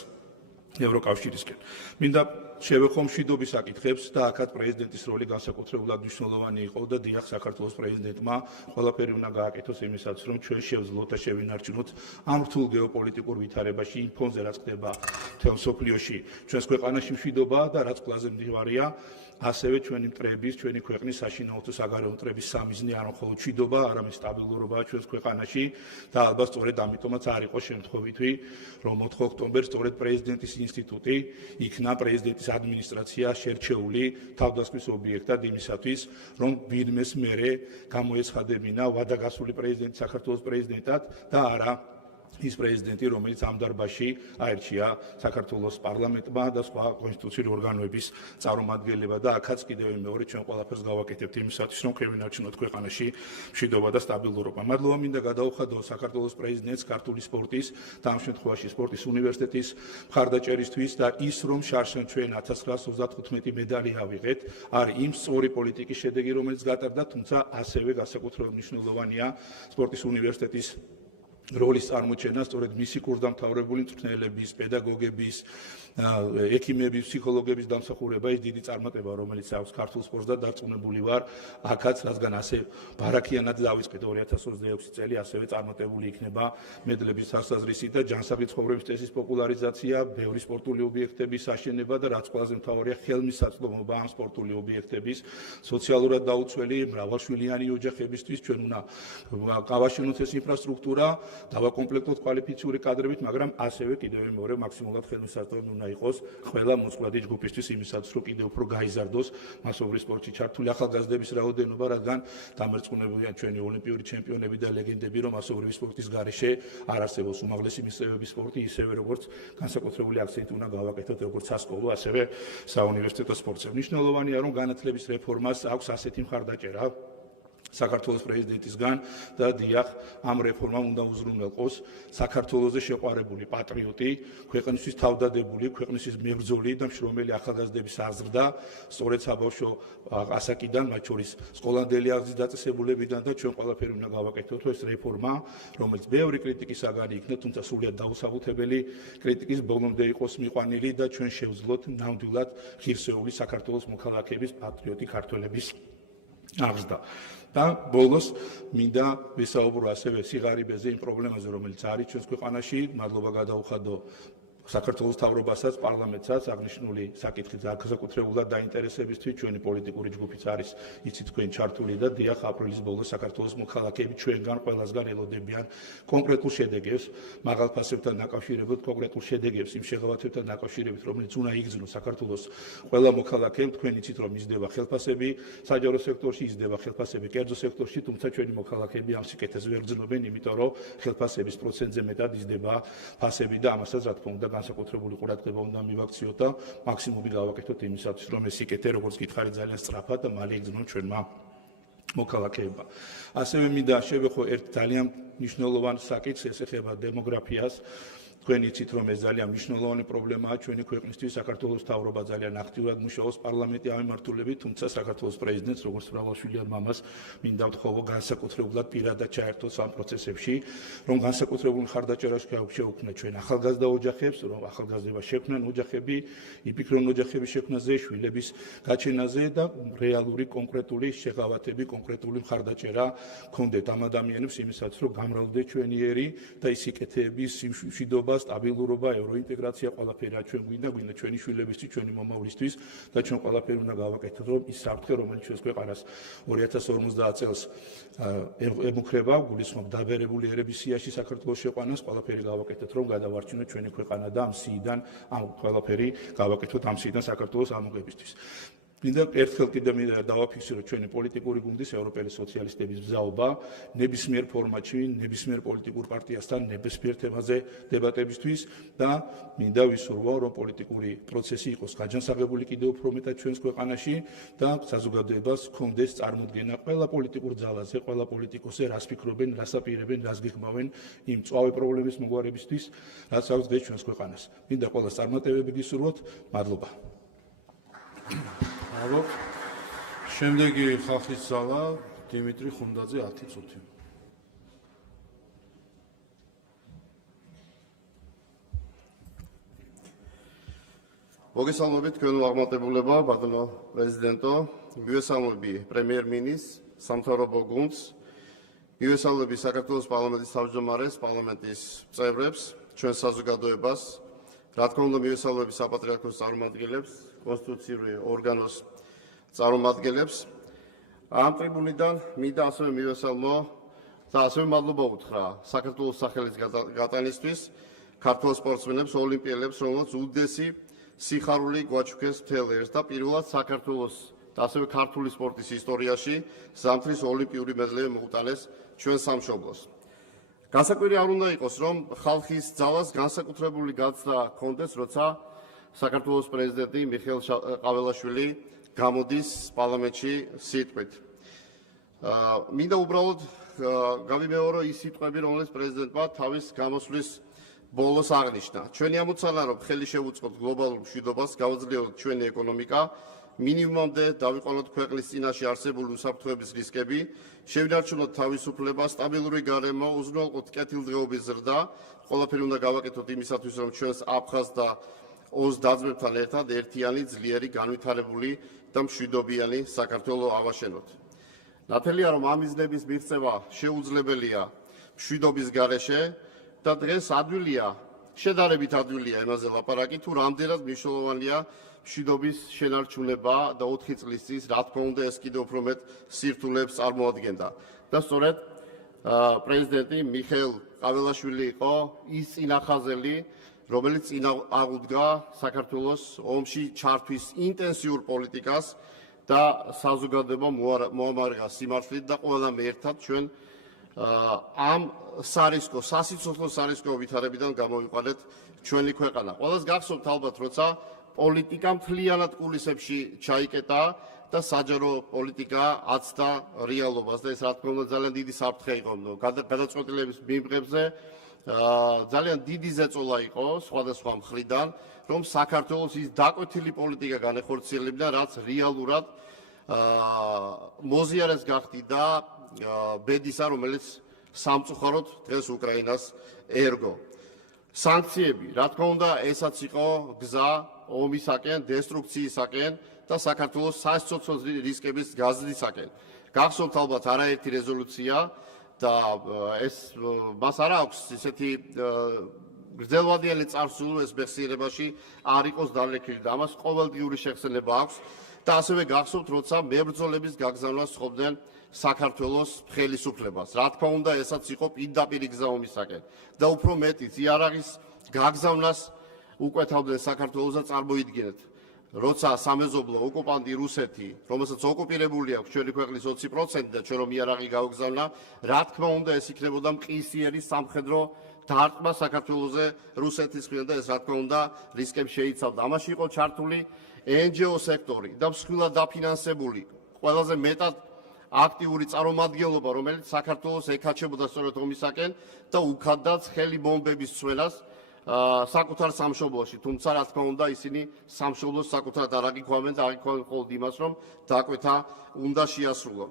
ევროკავშირისკენ. მინდა შევეხო მშვიდობის საკითხებს და აქაც პრეზიდენტის როლი განსაკუთრებულად მნიშვნელოვანი იყო და დიახ, საქართველოს პრეზიდენტმა ყველაფერი უნდა გააკეთოს იმისათვის, რომ ჩვენ შევძლოთ და შევინარჩუნოთ ამ რთულ გეოპოლიტიკურ ვითარებაში იმ ფონზე, რაც ხდება მთელ მსოფლიოში ჩვენს ქვეყანაში მშვიდობა და რაც ყველაზე მდივარია ასევე ჩვენი მტრების, ჩვენი ქვეყნის საშინაო თუ საგარეო მტრების სამიზნე არ მხოლოდ მშვიდობა, არამედ სტაბილურობაა ჩვენს ქვეყანაში და ალბათ სწორედ ამიტომაც არ იყო შემთხვევითი, რომ 4 ოქტომბერს სწორედ პრეზიდენტის ინსტიტუტი იქნა პრეზიდენტის ადმინისტრაცია შერჩეული თავდასხმის ობიექტად იმისათვის, რომ ვინმეს მერე გამოეცხადებინა ვადაგასული პრეზიდენტი საქართველოს პრეზიდენტად და არა ის პრეზიდენტი, რომელიც ამ დარბაზში აირჩია საქართველოს პარლამენტმა და სხვა კონსტიტუციური ორგანოების წარმომადგენლებმა და აქაც კიდევ მეორე ჩვენ ყველაფერს გავაკეთებთ იმისათვის, რომ შევინარჩუნოთ ქვეყანაში მშვიდობა და სტაბილურობა. მადლობა მინდა გადაუხადო საქართველოს პრეზიდენტს ქართული სპორტის და ამ შემთხვევაში სპორტის უნივერსიტეტის მხარდაჭერისთვის და ის, რომ შარშან ჩვენ 1935 медали ავიღეთ, არის იმ სწორი პოლიტიკის შედეგი, რომელიც გატარდა, თუმცა ასევე განსაკუთრებით მნიშვნელოვანია სპორტის უნივერსიტეტის როლის წარმოჩენა, სწორედ მისი კურსდამთავრებული მწვრთნელების, პედაგოგების, ექიმების, ფსიქოლოგების დამსახურება ის დიდი წარმატება, რომელიც აქვს ქართულ სპორტს და დარწმუნებული ვარ, აქაც რადგან ასე ბარაქიანად დავიწყეთ 2026 წელი, ასევე წარმატებული იქნება მედლების თვალსაზრისით და ჯანსაღი ცხოვრების წესის პოპულარიზაცია, ბევრი სპორტული ობიექტების აშენება და რაც ყველაზე მთავარია, ხელმისაწვდომობა ამ სპორტული ობიექტების სოციალურად დაუცველი მრავალშვილიანი ოჯახებისთვის ჩვენ უნდა გავაშენოთ ეს ინფრასტრუქტურა, დავაკომპლექტოთ კვალიფიციური კადრებით, მაგრამ ასევე კიდევ მეორე მაქსიმალურად ხელმისაწვდომი უნდა იყოს ყველა მოწყვლადი ჯგუფისთვის იმისათვის, რომ კიდევ უფრო გაიზარდოს მასობრივ სპორტში ჩართული ახალგაზრდების რაოდენობა, რადგან დამერწმუნებულია ჩვენი ოლიმპიური ჩემპიონები და ლეგენდები, რომ მასობრივი სპორტის გარეშე არ არსებობს უმაღლესი მისწრებების სპორტი, ისევე როგორც განსაკუთრებული აქცენტი უნდა გავაკეთოთ როგორც სასკოლო, ასევე საუნივერსიტეტო სპორტზე. მნიშვნელოვანია, რომ განათლების რეფორმას აქვს ასეთი მხარდაჭერა, საქართველოს პრეზიდენტისგან და დიახ, ამ რეფორმამ უნდა უზრუნველყოს საქართველოზე შეყვარებული პატრიოტი, ქვეყნისთვის თავდადებული, ქვეყნისთვის მებრძოლი და მშრომელი ახალგაზრდების აზრდა, სწორედ საბავშვო ასაკიდან, მათ შორის სკოლამდელი აღზრდის დაწესებულებიდან და ჩვენ ყველაფერი უნდა გავაკეთოთ ეს რეფორმა, რომელიც ბევრი კრიტიკის საგანი იქნა, თუმცა სრულიად დაუსაბუთებელი კრიტიკის ბოლომდე იყოს მიყვანილი და ჩვენ შევძლოთ ნამდვილად ღირსეული საქართველოს მოქალაქეების, პატრიოტი ქართველების აღზრდა. და ბოლოს მინდა ვისაუბრო ასევე სიღარიბეზე იმ პრობლემაზე, რომელიც არის ჩვენს ქვეყანაში, მადლობა გადაუხადო საქართველოს მთავრობასაც, პარლამენტსაც აღნიშნული საკითხი განსაკუთრებულად დაინტერესებისთვის ჩვენი პოლიტიკური ჯგუფიც არის იცით თქვენ ჩართული და დიახ აპრილის ბოლოს საქართველოს მოქალაქეები ჩვენგან ყველასგან ელოდებიან კონკრეტულ შედეგებს, მაღალ ფასებთან დაკავშირებით კონკრეტულ შედეგებს იმ შეღავათებთან დაკავშირებით, რომელიც უნდა იგრძნოს საქართველოს ყველა მოქალაქემ, თქვენ იცით რომ იზრდება ხელფასები საჯარო სექტორში, იზრდება ხელფასები კერძო სექტორში, თუმცა ჩვენი მოქალაქეები ამ სიკეთეს ვერ გრძნობენ, იმიტომ რომ ხელფასების პროცენტზე მეტად იზრდება ფასები და ამასაც რა თქმა უნდა განსაკუთრებული ყურადღება უნდა მივაქციოთ და მაქსიმუმი გავაკეთოთ იმისათვის, რომ ეს სიკეთე, როგორც გითხარით, ძალიან სწრაფად და მალე იგრძნონ ჩვენმა მოქალაქეებმა. ასევე მინდა შევეხო ერთ ძალიან მნიშვნელოვან საკითხს, ეს ეხება დემოგრაფიას. თქვენ იცით, რომ ეს ძალიან მნიშვნელოვანი პრობლემაა ჩვენი ქვეყნისთვის, საქართველოს მთავრობა ძალიან აქტიურად მუშაობს პარლამენტი ამ მიმართულებით, თუმცა საქართველოს პრეზიდენტს, როგორც მრავალშვილიან მამას, მინდა ვთხოვო განსაკუთრებულად პირადად ჩაერთოს ამ პროცესებში, რომ განსაკუთრებულ მხარდაჭერას შეუქმნა ჩვენ ახალგაზრდა ოჯახებს, რომ ახალგაზრდება შექმნან ოჯახები, იფიქრონ ოჯახების შექმნაზე, შვილების გაჩენაზე და რეალური კონკრეტული შეღავათები, კონკრეტული მხარდაჭერა გქონდეთ ამ ადამიანებს იმისათვის, რომ გამრავლდეს ჩვენიერი და ის სიკეთეების მშვიდობა სტაბილურობა, ევროინტეგრაცია, ყველაფერი ჩვენ გვინდა ჩვენი შვილებისთვის, ჩვენი მომავლისთვის და ჩვენ ყველაფერი უნდა გავაკეთოთ, რომ ის საფრთხე, რომელიც ჩვენს ქვეყანას 2050 წელს ემუქრება, გულისხმობ დაბერებული ერების სიაში საქართველოს შეყვანას, ყველაფერი გავაკეთოთ, რომ გადავარჩინოთ ჩვენი ქვეყანა და ამ სიიდან, ამ ყველაფერი გავაკეთოთ ამ სიიდან საქართველოს ამოღებისთვის. მინდა ერთხელ კიდე მინდა დავაფიქსიროთ ჩვენი პოლიტიკური გუნდის ევროპელი სოციალისტების ბრძაობა ნებისმიერ ფორმატში, ნებისმიერ პოლიტიკურ პარტიასთან, ნებისმიერ თემაზე დებატებისთვის და მინდა ვისურვო, რომ პოლიტიკური პროცესი იყოს გაჯანსაღებული კიდევ უფრო მეტად ჩვენს ქვეყანაში და საზოგადოებას ჰქონდეს წარმოდგენა ყველა პოლიტიკურ ძალაზე, ყველა პოლიტიკოსზე, რას ფიქრობენ, რას აპირებენ, რას გიხმავენ იმ მწვავე პრობლემის მოგვარებისთვის, რაც აქვს დღეს ჩვენს ქვეყანას. მინდა ყველას წარმატებები გისურვოთ. მადლობა. შემდეგი ხალხის ძალა დიმიტრი ხუნდაძე 10 წუთი. მოგესალმებით თქვენო აღმატებულება, ბატონო პრეზიდენტო, მივესალმები პრემიერ-მინისტრს, სამთავრობო გუნდს, მივესალმები საქართველოს პარლამენტის თავმჯდომარეს, პარლამენტის წევრებს, ჩვენ საზოგადოებას, რა თქმა უნდა მივესალმები საპატრიარქოს წარმომადგენლებს, კონსტიტუციური ორგანოს წარმომადგენლებს. ამ ტრიბუნიდან მინდა ასევე მივესალმო და ასევე მადლობა უთხრა საქართველოს სახელის გატანისთვის ქართველ სპორტსმენებს, ოლიმპიელებს, რომელთაც უდიდესი სიხარული გვაჩუქეს მთელ ერს და პირველად საქართველოს და ასევე ქართული სპორტის ისტორიაში ზამთრის ოლიმპიური მედლები მოუტანეს ჩვენ სამშობლოს. განსაკვირი არ უნდა იყოს, რომ ხალხის ძალას განსაკუთრებული გაცდა ჰქონდეს, როცა საქართველოს პრეზიდენტი მიხეილ ყაველაშვილი გამოდის პარლამენტში სიტყვით. მინდა უბრალოდ გავიმეორო ის სიტყვები, რომელიც პრეზიდენტმა თავის გამოსვლის ბოლოს აღნიშნა. ჩვენი ამოცანა, რომ ხელი შევუწყოთ გლობალურ მშვიდობას, გავაძლიეროთ ჩვენი ეკონომიკა, მინიმუმამდე დავიყენოთ ქვეყნის წინაშე არსებული უსაფრთხოების რისკები, შევინარჩუნოთ თავისუფლება, სტაბილური გარემო, უზრუნველყოთ კეთილდღეობის ზრდა, ყველაფერი უნდა გავაკეთოთ იმისათვის, რომ ჩვენს აფხაზ და ოს დაძმებთან ერთად ერთიანი, ძლიერი, განვითარებული და მშვიდობიანი საქართველო ავაშენოთ. ნათელია, რომ ამ მიზნების მიღწევა შეუძლებელია მშვიდობის გარეშე და დღეს ადვილია, შედარებით ადვილია იმაზე ლაპარაკი, თუ რამდენად მნიშვნელოვანია მშვიდობის შენარჩუნება და 4 წლის წინ, რა თქმა უნდა, ეს კიდევ უფრო მეტ სირთულეებს წარმოადგენდა. და სწორედ პრეზიდენტი მიხეილ ყაველაშვილი იყო ის წინახაზელი, რომელიც აღუდგა საქართველოს ომში ჩართვის ინტენსიურ პოლიტიკას და საზოგადოება მოამარიღა სიმართლით და ყველამ ერთად ჩვენ ამ სარისკო, სასიცოცხლო სარისკო ვითარებიდან გამოვიყვანეთ ჩვენი ქვეყანა. ყველას გახსოვთ ალბათ, როცა პოლიტიკა მთლიანად კულისებში ჩაიკეტა და საჯარო პოლიტიკა აცდა რეალობას და ეს რა თქმა უნდა ძალიან დიდი საფრთხე იყო გადაწყვეტილების მიმღებზე ძალიან დიდი ზეწოლა იყო სხვადასხვა მხრიდან რომ საქართველოს ის დაკვეთილი პოლიტიკა განეხორციელებდა რაც რეალურად მოზიარეს გახდიდა ბედისა რომელიც სამწუხაროდ დღეს უკრაინას ერგო სანქციები რა თქმა უნდა ესაც იყო გზა ომისაკენ დესტრუქციისაკენ და საქართველოს სასიცოცხლო რისკების გაზრდისაკენ გახსოვთ ალბათ არაერთი რეზოლუცია და ეს მას არ აქვს ისეთი გრძელვადიანი წარსული ეს მეხსიერებაში არ იყოს დალექილი და ამას ყოველდღიური შეხსენება აქვს და ასევე გახსოვთ როცა მებრძოლების გაგზავნას სთხოვდნენ საქართველოს ხელისუფლებას რა თქმა უნდა ესაც იყო პირდაპირი გზა ომისაკენ და უფრო მეტიც იარაღის გაგზავნას უკვეთავდნენ საქართველოს და წარმოიდგინეთ როცა სამეზობლო ოკუპანტი რუსეთი რომელსაც ოკუპირებული აქვს ჩვენი ქვეყნის 20% და ჩვენ რომ იარაღი გავგზავნა რა თქმა უნდა ეს იქნებოდა მყისიერი სამხედრო დარტყმა საქართველოზე რუსეთის მხრიდან და ეს რა თქმა უნდა რისკებს შეიცავდა ამაში იყო ჩართული NGO სექტორი და მსხვილად დაფინანსებული ყველაზე მეტად აქტიური წარმომადგენლობა რომელიც საქართველოს ეკაჩებოდა სწორედ ომისაკენ და უხადდაც ხელი ბომბების ცვლას საკუთარ სამშობლოში თუმცა რა თქმა უნდა ისინი სამშობლოს საკუთრად არ აგიქვამენ და აგიქვამენ მხოლოდ იმას რომ დაკვეთა უნდა შეასრულონ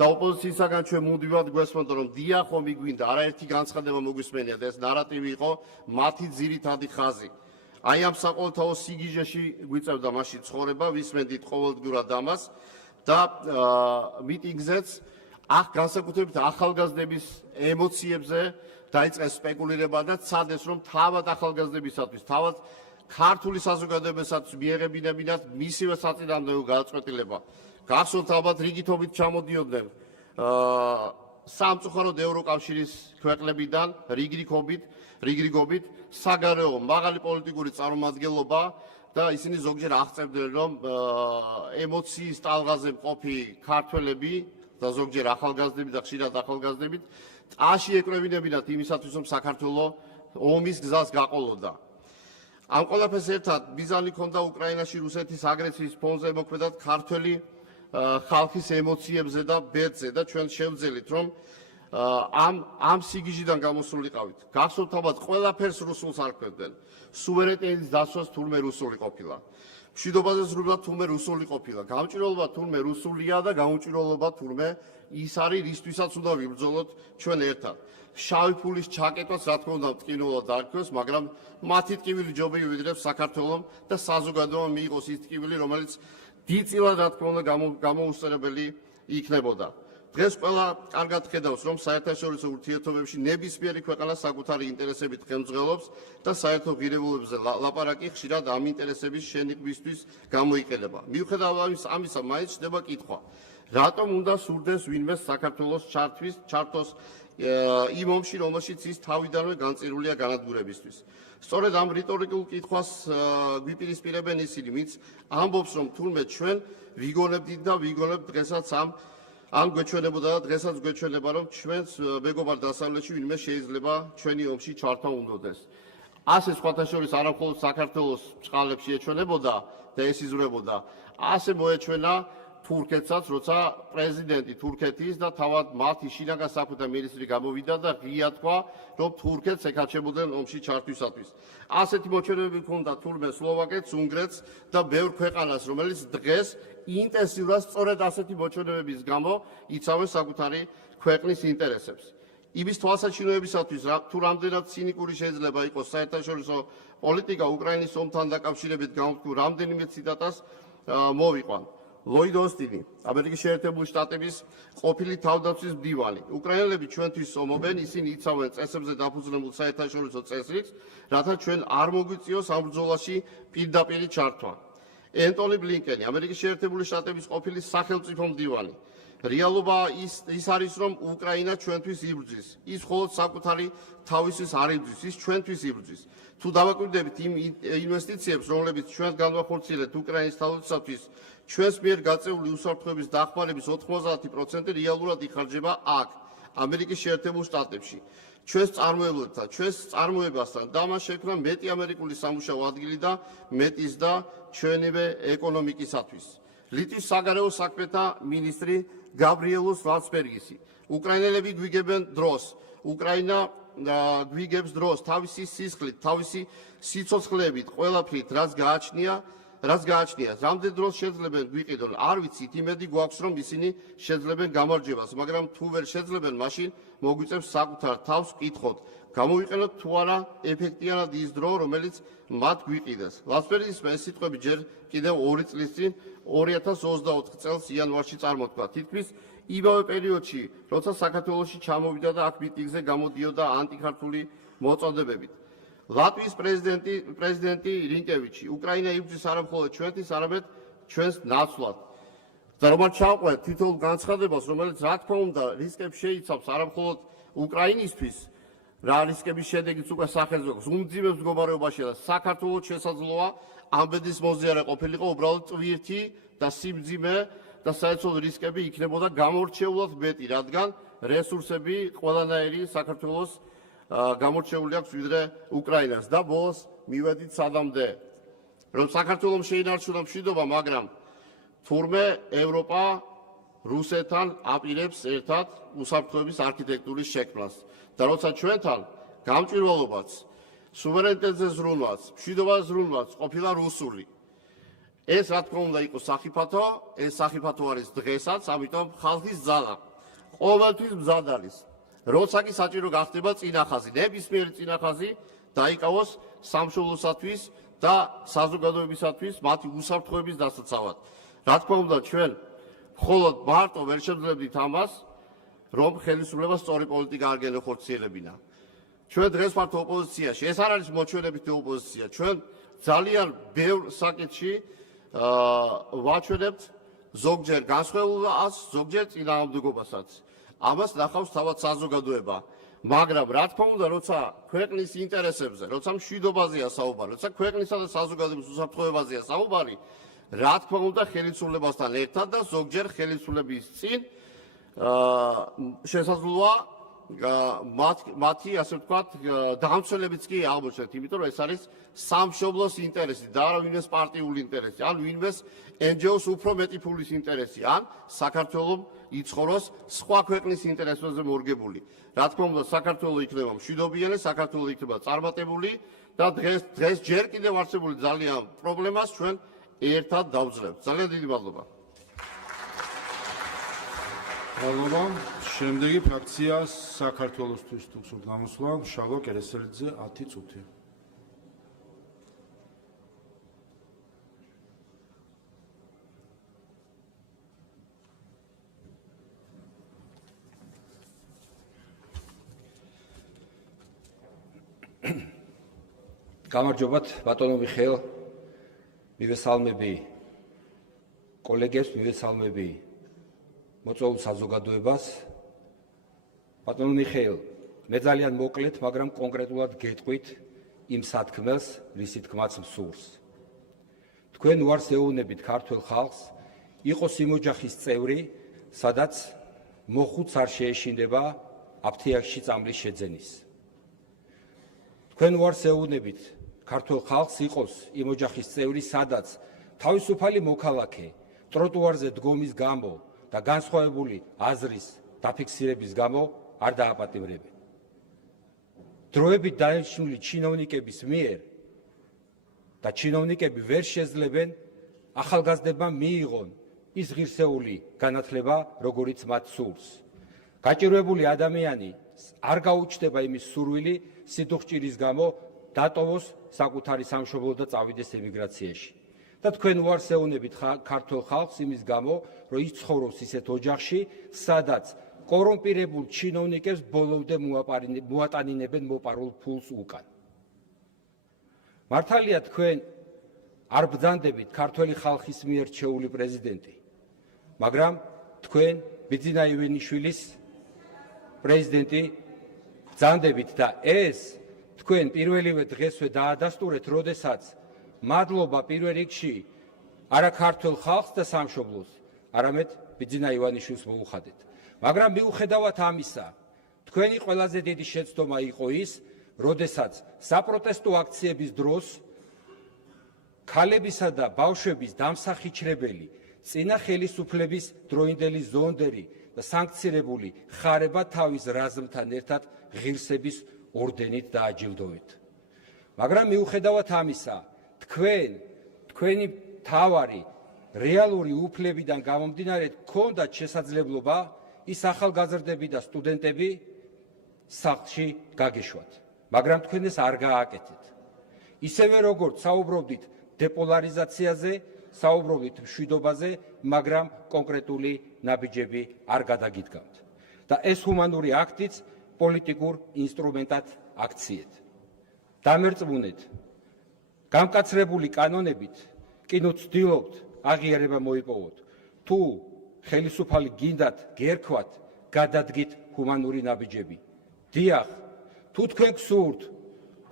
და ოპოზიციისაგან ჩვენ მუდმივად გვესმოდა რომ დიახ ომი გვინდა არაერთი განცხადება მოგვისმენია და ეს ნარატივი იყო მათი ძირითადი ხაზი აი ამ საყოველთაო სიგიჟეში გვიწევდა მაშინ ცხოვრება ვისმენდით ყოველდღურად ამას და მიტინგზეც განსაკუთრებით ახალგაზრდების ემოციებზე დაიწყეს სპეკულირება და ცადეს რომ თავად ახალგაზრდებისათვის თავად ქართული საზოგადოებასაც მიეღებინებინათ მისივე საწინააღმდეგო გადაწყვეტილება გახსოვთ ალბათ რიგითობით ჩამოდიოდნენ სამწუხაროდ ევროკავშირის ქვეყნებიდან რიგრიგობით საგარეო მაღალი პოლიტიკური წარმომადგენლობა და ისინი ზოგჯერ აღწევდნენ რომ ემოციის ტალღაზე მყოფი ქართველები და ზოგჯერ ახალგაზრდები და ხშირად ახალგაზრდები ტაში ეკრებინებინათ იმისათვის რომ საქართველოს ომის გზას გაყოლოდა ამ ყველაფერს ერთად მიზანი ჰქონდა უკრაინაში რუსეთის აგრესიის ფონზე მოქმედად ქართველი ხალხის ემოციებზე და ბედზე და ჩვენ შევძელით რომ ამ სიგიჟიდან გამოსულიყავით გახსოვთ ალბათ ყველაფერს რუსულს არ ქმნიდნენ სუვერენიტეტის დასვას თურმე რუსული ყოფილა მშვიდობაზე ზრუნვა თურმე რუსული ყოფილა გამჭვირვალობა თურმე რუსულია და გამჭვირვალობა თურმე ის არის რისთვისაც უნდა ვიბრძოლოთ ჩვენ ერთად შავი ფულის ჩაკეტვას რა თქმა უნდა ტკივილად არქოს მაგრამ მათი ტკივილი ჯობია ვიდრე საქართველოს და საზოგადოებამ მიიღოს ის ტკივილი რომელიც დიდწილად რა თქმა უნდა გამოუსწრებელი იქნებოდა დღეს ყველა კარგად ხედავს რომ საერთაშორისო ურთიერთობებში ნებისმიერი ქვეყანა საკუთარი ინტერესებით ხელმძღვანელობს და საერთო ღირებულებებზე ლაპარაკი ხშირად ამ ინტერესების შენიღბისთვის გამოიყენება მიუხედავად ამისა მაინც ხდება კითხვა რატომ უნდა სურდეს ვინმე საქართველოს ჩართოს იმ ომში რომელშიც ის თავიდანვე განწირულია განადგურებისთვის სწორედ ამ რიტორიკულ კითხვას გვიპირისპირებენ ისინი ვინც ამბობს რომ თურმე ჩვენ ვიგონებდით და ვიგონებთ დღესაც ამ გვეჩვენებოდა და დღესაც გვეჩვენება რომ ჩვენს მეგობარ დასავლეთში ვინმე შეიძლება ჩვენი ომში ჩართვა უნდოდეს ასე სხვათა შორის არა მხოლოდ საქართველოს წყალებში ეჩვენებოდა და ეს იზრდებოდა ასე მოეჩვენა თურქეთსაც როცა პრეზიდენტი თურქეთის და თავად მათი შინაგან საქმეთა მინისტრი გამოვიდა და ღია თქვა რომ თურქეთს ეკაჩებოდნენ ომში ჩართვისათვის ასეთი მოჩვენებები ჰქონდა თურმე სლოვაკეთს უნგრეთს და ბევრ ქვეყანას რომელიც დღეს ინტენსიურად სწორედ ასეთი მოჩვენებების გამო იცავენ საკუთარი ქვეყნის ინტერესებს იმის თვალსაჩინოებისათვის თუ რამდენად ცინიკური შეიძლება იყოს საერთაშორისო პოლიტიკა უკრაინის ომთან დაკავშირებით გამოვთქვი რამდენიმე ციტატას მოვიყვან ლოიდ ოსტინი ამერიკის შეერთებული შტატების ყოფილი თავდაცვის მდივანი უკრაინელები ჩვენთვის ომობენ ისინი იცავენ წესებზე დაფუძნებულ საერთაშორისო წესრიგს რათა ჩვენ არ მოგვიწიოს ამ ბრძოლაში პირდაპირი ჩართვა ენტონი ბლინკენი ამერიკის შეერთებული შტატების ყოფილი სახელმწიფო მდივანი რეალობა ის არის რომ უკრაინა ჩვენთვის იბრძვის ის მხოლოდ საკუთარი თავისთვის არ იბრძვის ის ჩვენთვის იბრძვის თუ დავაკვირდებით იმ ინვესტიციებს რომლებიც ჩვენ განვახორციელებთ უკრაინის თავისათვის ჩვენს მიერ გაწეული უსაფრთხოების დახმარების 90% რეალურად იხარჯება აქ ამერიკის შეერთებულ შტატებში ჩვენს წარმოებლებთან ჩვენს წარმოებასთან და მას შექმნა მეტი ამერიკული სამუშაო ადგილი და მეტის და ჩვენივე ეკონომიკისათვის ლიტვის საგარეო საქმეთა მინისტრი გაბრიელუს ლანცბერგისი. უკრაინელები გვიგებენ დროს, უკრაინა გვიგებს დროს თავისი სისხლით, თავისი სიცოცხლეებით, ყველაფრით, რაც გააჩნია, რამდენ დროს შეძლებენ გვიყიდონ, არ ვიცით, იმედი გვაქვს, რომ ისინი შეძლებენ გამარჯვებას, მაგრამ თუ ვერ შეძლებენ, მაშინ მოგვიწევს საკუთარ თავს ვკითხოთ, გამოვიყენოთ თუ არა ეფექტიანად ის დრო, რომელიც მათ გვიყიდეს. ლანცბერგის ეს სიტყვები ჯერ კიდევ 2 წლის წინ 2024 წელს იანვარში წარმოთქვა. თითქმის იმავე პერიოდში, როცა საქართველოში ჩამოვიდა და აქ მიტინგზე გამოდიოდა ანტიქართული მოწოდებებით. ლატვიის პრეზიდენტი რინკევიჩი, უკრაინა იბრძვის არა მხოლოდ ჩვენთვის, არამედ ჩვენს ნაცვლად. და რომ არ ჩავყვეთ თითოეულ განცხადებას, რომელიც რა თქმა უნდა რისკებს შეიცავს არა მხოლოდ უკრაინისთვის, რა რისკების შედეგიც უკვე სახელზე გვაქვს, უმძიმე მდგომარეობაშია და საქართველოს შესაძლოა ამ ბედის მოზიარე ყოფილიყო უბრალოდ ტვირთი და სიმძიმე და საერთოდ რისკები იქნებოდა გამორჩეულად მეტი, რადგან რესურსები ყველანაირი საქართველოს გამორჩეული აქვს ვიდრე უკრაინას და ბოლოს მივედით სადამდე, რომ საქართველოს შეინარჩუნა მშვიდობა, მაგრამ თურმე ევროპა რუსეთთან აპირებს ერთად უსაფრთხოების არქიტექტურის შექმნას და როცა ჩვენთან გამჭვირვალობაც, სუვერენიტეტზე ზრუნვაც, მშვიდობაზე ზრუნვაც ყოფილა რუსული. ეს რა თქმა უნდა იყო სახიფათო, ეს სახიფათო არის დღესაც, ამიტომ ხალხის ძალა ყოველთვის მზად არის. როცა კი საჭირო გახდება წინახაზი, ნებისმიერი წინახაზი დაიკავოს სამშობლოსათვის და საზოგადოებისათვის მათი უსაფრთხოების დასაცავად. რა თქმა უნდა, ჩვენ მხოლოდ მარტო ვერ შევძლებდით ამას, რომ ხელისუფლება სწორი პოლიტიკა არ განეხორციელებინა. ჩვენ დღეს ვართ ოპოზიციაში, ეს არ არის მოჩვენებითი ოპოზიცია. ჩვენ ძალიან ბევრ საკითხში ვაჩვენებთ ზოგჯერ განსხვავებას, ზოგჯერ წინააღმდეგობასაც. ამას ნახავს თავად საზოგადოება. მაგრამ რა თქმა უნდა, როცა ქვეყნის ინტერესებზე, როცა მშვიდობაზეა საუბარი, როცა ქვეყნისა და საზოგადოების უსაფრთხოებაზეა საუბარი, რა თქმა უნდა, ხელისუფლებასთან ერთად და ზოგჯერ ხელისუფლების წინ შესაძლოა მათი, ასე ვთქვათ, დამცველებიც კი აღმოჩნდეთ, იმიტომ რომ ეს არის სამშობლოს ინტერესი და არა ვინმეს პარტიული ინტერესი, ან ვინმეს NGO-ს უფრო მეტი ფულის ინტერესი, ან საქართველოს იცხოვროს სხვა ქვეყნის ინტერესებზე მორგებული. რა თქმა უნდა, საქართველოს იქნება მშვიდობიანი, საქართველოს იქნება წარმატებული და დღეს ჯერ კიდევ არსებული ძალიან პრობლემას ჩვენ ერთად დავძლებთ. ძალიან დიდი მადლობა. მადლობა. შემდეგი ფრაქცია საქართველოსთვის თუ გსურთ გამოსვლა, შალვა კერესელიძე 10 წუთი. გამარჯობათ, ბატონო მიხეილ, მივესალმები კოლეგებს, მივესალმები მოწვეულ საზოგადოებას. ბატონო მიხეილ, მე ძალიან მოკლედ, მაგრამ კონკრეტულად გეტყვით იმ სათქმელს, რისი თქმაც მსურს. თქვენ უარს ეუბნებით ქართულ ხალხს, იყოს იმ ოჯახის წევრი, სადაც მოხუც არ შეეშინდება აფთიაქში წამლის შეძენის. თქვენ უარს ეუბნებით ქართულ ხალხს, იყოს იმ ოჯახის წევრი, სადაც თავისუფალი მოქალაქე ტროტუარზე დგომის გამო და განსხვავებული აზრის დაფიქსირების გამო არ დააპატიმრებენ. დროებით დანიშნული ჩინოვნიკების მიერ და ჩინოვნიკები ვერ შეძლებენ ახალგაზრდებმა მიიღონ ის ღირსეული განათლება, როგორიც მათ სურს. გაჭირვებული ადამიანი არ გაუჩნდება იმის სურვილი სიდუხჭირის გამო დატოვოს საკუთარი სამშობლო და წავიდეს ემიგრაციაში. და თქვენ უარს ეუბნებით ქართულ ხალხს იმის გამო, რომ ის ცხოვრობს ისეთ ოჯახში, სადაც კორუმპირებულ ჩინოვნიკებს ბოლომდე მოატანინებენ მოპარულ ფულს უკან. მართალია თქვენ არ ბრძანდებით ქართველი ხალხის მიერ რჩეული პრეზიდენტი, მაგრამ თქვენ ბიძინა ივანიშვილის პრეზიდენტი ბრძანდებით და ეს თქვენ პირველივე დღესვე დაადასტურეთ, როდესაც მადლობა პირველ რიგში არა ქართულ ხალხს და სამშობლოს, არამედ ბიძინა ივანიშვილს მოუხადეთ. მაგრამ მიუხედავად ამისა, თქვენი ყველაზე დიდი შეცდომა იყო ის, როდესაც საპროტესტო აქციების დროს ქალებისა და ბავშვების დამსახიჩრებელი წინა ხელისუფლების დროინდელი ზონდერი და სანქცირებული ხარება თავის რაზმთან ერთად ღირსების ორდენით დააჯილდოვეთ. მაგრამ მიუხედავად ამისა, თქვენი თავარი რეალური უფლებიდან გამომდინარე გქონდათ შესაძლებლობა ის ახალგაზრდები და სტუდენტები სახლში გაგეშვათ, მაგრამ თქვენ ეს არ გააკეთეთ. ისევე როგორც საუბრობდით დეპოლარიზაციაზე, საუბრობდით მშვიდობაზე, მაგრამ კონკრეტული ნაბიჯები არ გადაგიდგამთ. და ეს ჰუმანური აქტიც პოლიტიკურ ინსტრუმენტად აქციეთ. დამერწმუნეთ, გამკაცრებული კანონებით კი ნუ ცდილობთ აღიარება მოიპოვოთ. თუ ხელისუფალი გინდათ გერქვათ, გადადგით ჰუმანური ნაბიჯები. დიახ, თუ თქვენ გსურთ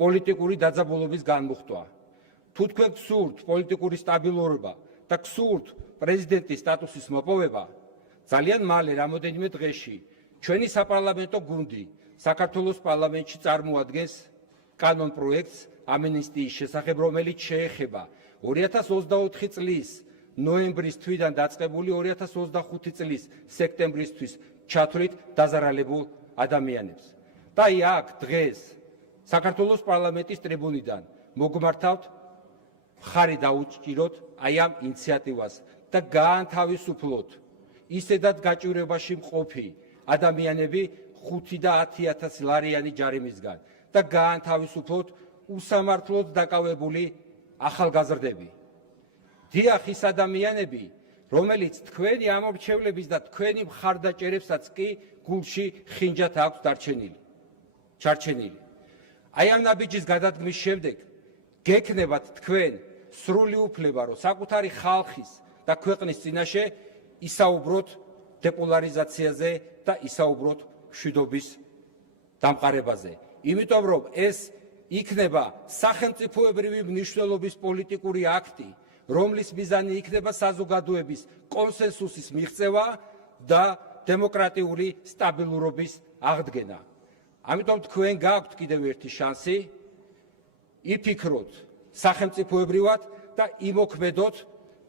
პოლიტიკური დაძაბულობის განმუხტვა, თუ თქვენ გსურთ პოლიტიკური სტაბილურობა და გსურთ პრეზიდენტის სტატუსის მოპოვება, ძალიან მალე რამოდენიმე დღეში ჩვენი საპარლამენტო გუნდი საქართველოს პარლამენტში წარმოადგენს კანონ პროექტს ამნისტიის შესახებ, რომელიც შეეხება 2024 წლის ნოემბრის თვიდან დაწყებული 2025 წლის სექტემბრისთვის ჩათვლით დაზარალებულ ადამიანებს. და აქ დღეს საქართველოს პარლამენტის ტრიბუნიდან მოგმართავთ მხარი დაუჭიროთ აი ამ ინიციატივას და გაანთავისუფლოთ ისედაც გაჭირვებაში მყოფი ადამიანები 5 და 10,000 ლარიანი ჯარიმისგან და გაანთავისუფლოთ უსამართლოდ დაკავებული ახალგაზრდები. დიახ, ის ადამიანები, რომელიც თქვენი ამორჩევლების და თქვენი მხარდაჭერებსაც კი გულში ხინჯად აქვს ჩარჩენილი. აი ამ ნაბიჯის გადადგმის შემდეგ გექნებათ თქვენ სრული უფლება, რომ საკუთარი ხალხის და ქვეყნის წინაშე ისაუბროთ დეპოლარიზაციაზე და ისაუბროთ მშვიდობის დამყარებაზე. იმიტომ რომ ეს იქნება სახელმწიფოებრივი მნიშვნელობის პოლიტიკური აქტი, რომლის მიზანი იქნება საზოგადოების კონსენსუსის მიღწევა და დემოკრატიული სტაბილურობის აღდგენა. ამიტომ თქვენ გაქვთ კიდევ ერთი შანსი იფიქროთ სახელმწიფოებრივად და იმოქმედოთ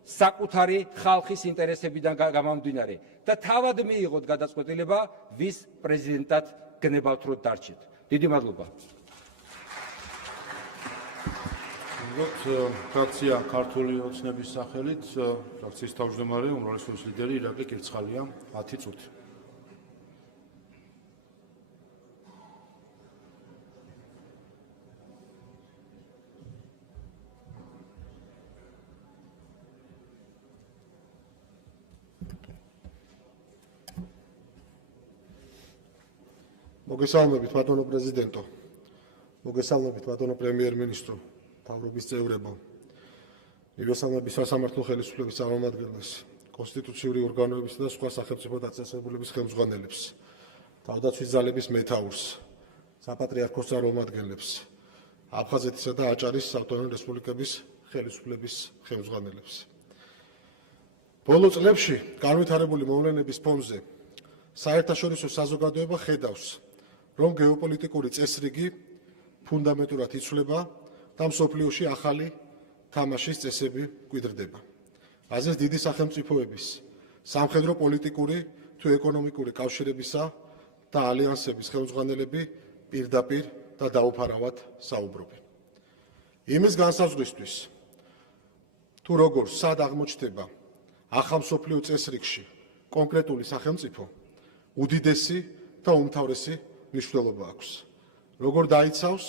საკუთარი ხალხის ინტერესებიდან გამომდინარე და თავად მიიღოთ გადაწყვეტილება, ვის პრეზიდენტად გნებავთ რომ დარჩეთ. დიდი მადლობა. ფრაქცია ქართული ოცნების სახელით ფრაქციის თავმჯდომარე უმრავლესობის ლიდერი ირაკლი კირცხალია 10 წუთი. მოგესალმებით ბატონო პრეზიდენტო, მოგესალმებით ბატონო პრემიერ-მინისტრო, მთავრობის წევრებო, მივესალმებით სასამართლო ხელისუფლების წარმომადგენლებს, კონსტიტუციური ორგანოებისა და სხვა სახელმწიფო დაწესებულების ხელმძღვანელებს, თავდაცვის ძალების მეთაურს, საპატრიარქოს წარმომადგენლებს, აფხაზეთისა და აჭარის ავტონომიური რესპუბლიკების ხელისუფლების ხელმძღვანელებს. ბოლო წლებში განვითარებული მოვლენების ფონზე საერთაშორისო საზოგადოება ხედავს, რომ გეოპოლიტიკური წესრიგი ფუნდამენტურად იცვლება და მსოფლიოში ახალი თამაშის წესები გვიდრდება. აზრს დიდი სახელმწიფოების, სამხედრო პოლიტიკური თუ ეკონომიკური კავშირებისა და ალიანსების ხელმძღვანელები პირდაპირ და დაუფარავად საუბრობენ. იმის განსაზღვრისთვის, თუ როგორ სად აღმოჩნდება ახალ მსოფლიო წესრიგში კონკრეტული სახელმწიფო, უდიდესი და უმთავრესი მნიშვნელობა აქვს. როგორ დაიცავს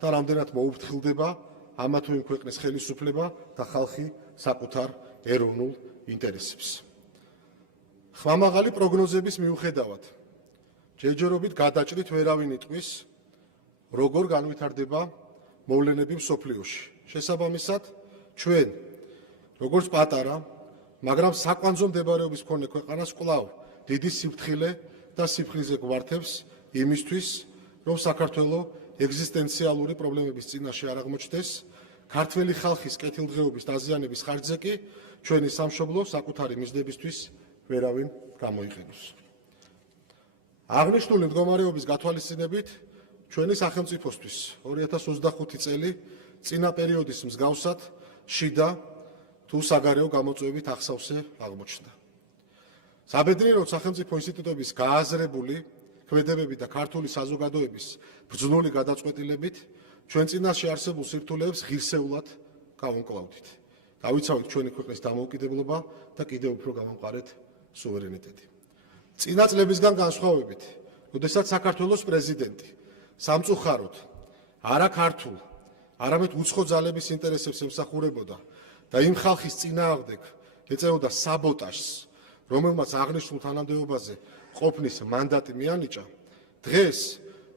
და რამდენად მოუფრთხილდება ამა თუ იმ ქვეყნის ხელისუფლება და ხალხი საკუთარ ეროვნულ ინტერესებს. ხმამაღალი პროგნოზების მიუხედავად, ჯერჯერობით გადაჭრით ვერავინ იტყვის, როგორ განვითარდება მოვლენები მსოფლიოში. შესაბამისად, ჩვენ, როგორც პატარა, მაგრამ საკვანძო მდებარეობის მქონე ქვეყანას კვლავ დიდი სიფრთხილე და სიფხიზე გვართებს იმისთვის, რომ საქართველო ეგზისტენციალური პრობლემების წინაშე არ აღმოჩნდეს, ქართველი ხალხის კეთილდღეობის დაზიანების ხარჯზე კი ჩვენი სამშობლო საკუთარი მიზნებისთვის ვერავინ გამოიყენოს. აღნიშნული მდგომარეობის გათვალისწინებით ჩვენი სახელმწიფოსთვის 2025 წელი წინა პერიოდის მსგავსად შიდა თუ საგარეო გამოწვევებით ახსავსე აღმოჩნდა. საბედნიეროდ სახელმწიფო ინსტიტუტების გააზრებული ქმედებები და ქართული საზოგადოების ბრძნული გადაწყვეტილებით ჩვენ წინაშე არსებულ სირთულეებს ღირსეულად გავუმკლავდით. გავიცავით ჩვენი ქვეყნის დამოუკიდებლობა და კიდევ უფრო გამომყარეთ სუვერენიტეტი. წინა წლებისგან განსხვავებით, როდესაც საქართველოს პრეზიდენტი სამწუხაროდ არა ქართულ, არამედ უცხო ძალების ინტერესებს ემსახურებოდა და იმ ხალხის წინააღმდეგ ეწეოდა საბოტაჟს, რომელმაც აღნიშნულ თანამდებობაზე ყოფნის მანდატი მიანიჭა, დღეს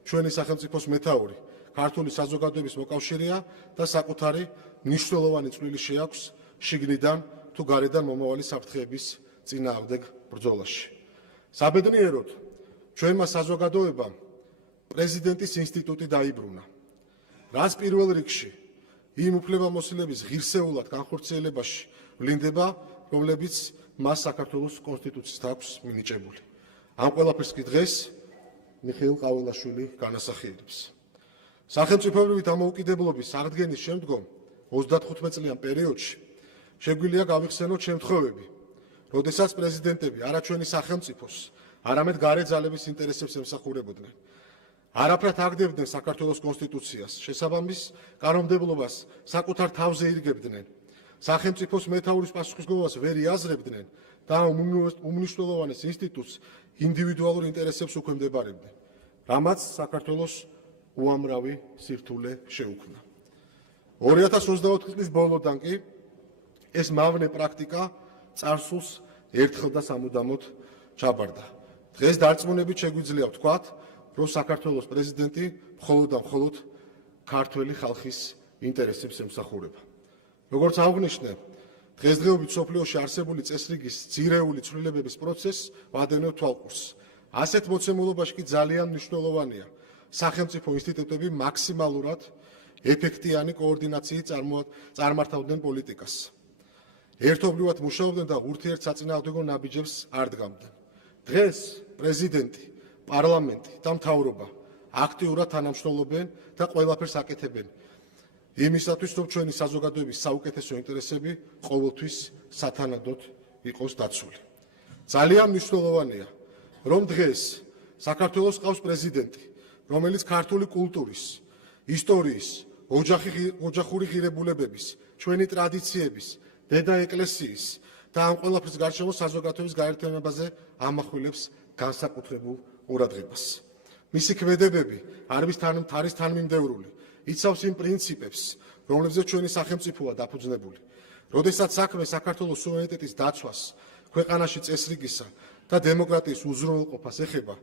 ჩვენი სახელმწიფოს მეთაური ქართული საზოგადოების მოკავშირეა და საკუთარი მნიშვნელოვანი წვლილი შეაქვს შიგნიდან თუ გარედან მომავალი საფრთხეების წინააღმდეგ ბრძოლაში. საბედნიეროდ ჩვენმა საზოგადოებამ პრეზიდენტის ინსტიტუტი დაიბრუნა, რაც პირველ რიგში იმ უფლებამოსილების ღირსეულად განხორციელებაში ვლინდება, რომლებიც მას საქართველოს კონსტიტუციით აქვს მინიჭებული. ამ ყველაფერს კი დღეს მიხეილ ყაველაშვილი განასახიერებს. სახელმწიფოებრივი დამოუკიდებლობის აღდგენის შემდგომ 35 წლიან პერიოდში შეგვიძლია გავიხსენოთ შემთხვევები, როდესაც პრეზიდენტები არა ჩვენი სახელმწიფოს, არამედ გარე ძალების ინტერესებს ემსახურებოდნენ. არაფრად აგდებდნენ საქართველოს კონსტიტუციას, შესაბამის კანონმდებლობას საკუთარ თავზე ირგებდნენ, სახელმწიფოს მეთაურის პასუხისმგებლობას ვერ იაზრებდნენ და უმნიშვნელოვანეს ინსტიტუტს ინდივიდუალურ ინტერესებს უქვემდებარებდნენ, რამაც საქართველოს უამრავი სირთულე შეუქმნა. 2024 წლის ბოლოდან კი ეს მავნე პრაქტიკა წარსულს ერთხელ და სამუდამოდ ჩაბარდა. დღეს დარწმუნებით შეგვიძლია ვთქვათ, რომ საქართველოს პრეზიდენტი მხოლოდ და მხოლოდ ქართველი ხალხის ინტერესებს ემსახურება. როგორც აღვნიშნე, დღესდღეობით მსოფლიოში არსებული წესრიგის ძირეული ცვლილებების პროცესს ვადევნებთ თვალყურს. ასეთ მოცემულობაში კი ძალიან მნიშვნელოვანია სახელმწიფო ინსტიტუტები მაქსიმალურად ეფექტიანი კოორდინაციით წარმართავდნენ პოლიტიკას. ერთობლივად მუშაობდნენ და ურთიერთსაწინააღმდეგო ნაბიჯებს არ დგამდნენ. დღეს პრეზიდენტი, პარლამენტი და მთავრობა აქტიურად თანამშრომლობენ და ყველაფერს აკეთებენ იმისათვის, რომ ჩვენი საზოგადოების საუკეთესო ინტერესები ყოველთვის სათანადოდ იყოს დაცული. ძალიან მნიშვნელოვანია, რომ დღეს საქართველოს ყავს პრეზიდენტი, რომელიც ქართული კულტურის, ისტორიის, ოჯახური ღირებულებების, ჩვენი ტრადიციების, დედა ეკლესიის და ამ ყველაფრის გარშემო საზოგადოების გაერთიანებაზე ამახვილებს განსაკუთრებულ ყურადღებას. მისი ქმედებები არის თანმიმდევრული, იცავს იმ პრინციპებს, რომლებზეც ჩვენი სახელმწიფოა დაფუძნებული. როდესაც საქმე საქართველოს სუვერენიტეტის დაცვას, ქვეყანაში წესრიგისა და დემოკრატიის უზრუნველყოფას ეხება,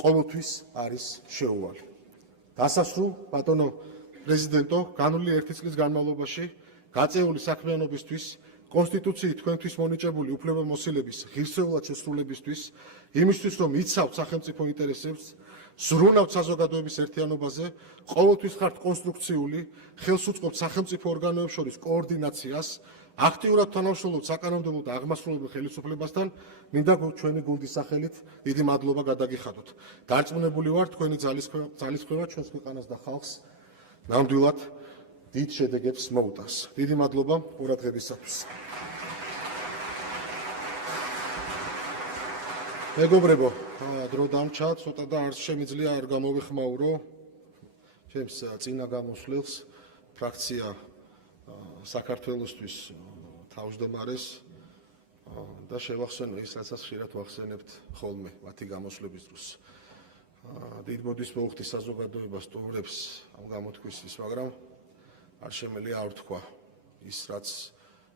ყოველთვის არის შეუვალი. დასასრულ, ბატონო პრეზიდენტო, განვლილი 1 წლის განმავლობაში გაწეული საქმიანობისთვის, კონსტიტუციით თქვენთვის მონიჭებული უფლებამოსილების ღირსეულად შესრულებისთვის, იმისთვის, რომ იცავთ სახელმწიფო ინტერესებს, ზრუნავთ საზოგადოების ერთიანობაზე, ყოველთვის ხართ კონსტრუქციული, ხელს უწყობთ სახელმწიფო ორგანოებს შორის კოორდინაციას, აქტიურად თანამშრომლობთ საკანონმდებლო და აღმასრულებელ ხელისუფლებასთან, მინდა ჩვენი გუნდის სახელით დიდი მადლობა გადაგიხადოთ. დარწმუნებული ვარ, თქვენი ძალისხმევა ჩვენს ქვეყანას და ხალხს ნამდვილად დიდ შედეგებს მოუტანს. დიდი მადლობა ყურადღებისათვის. მეგობრებო, დრო დამჩა, ცოტა და არ შემიძლია არ გამოვიხმაურო ჩემს წინა გამოსვლელს ფრაქცია საქართველოსთვის თავმჯდომარეს და შევახსენო ის, რასაც ხშირად ვახსენებთ ხოლმე მათი გამოსვლების დროს. დიდ მოდის მოუხდი საზოგადოებას სტუმრებს ამ გამოთქვისთვის, მაგრამ არ შემელია არ თქვა ის, რაც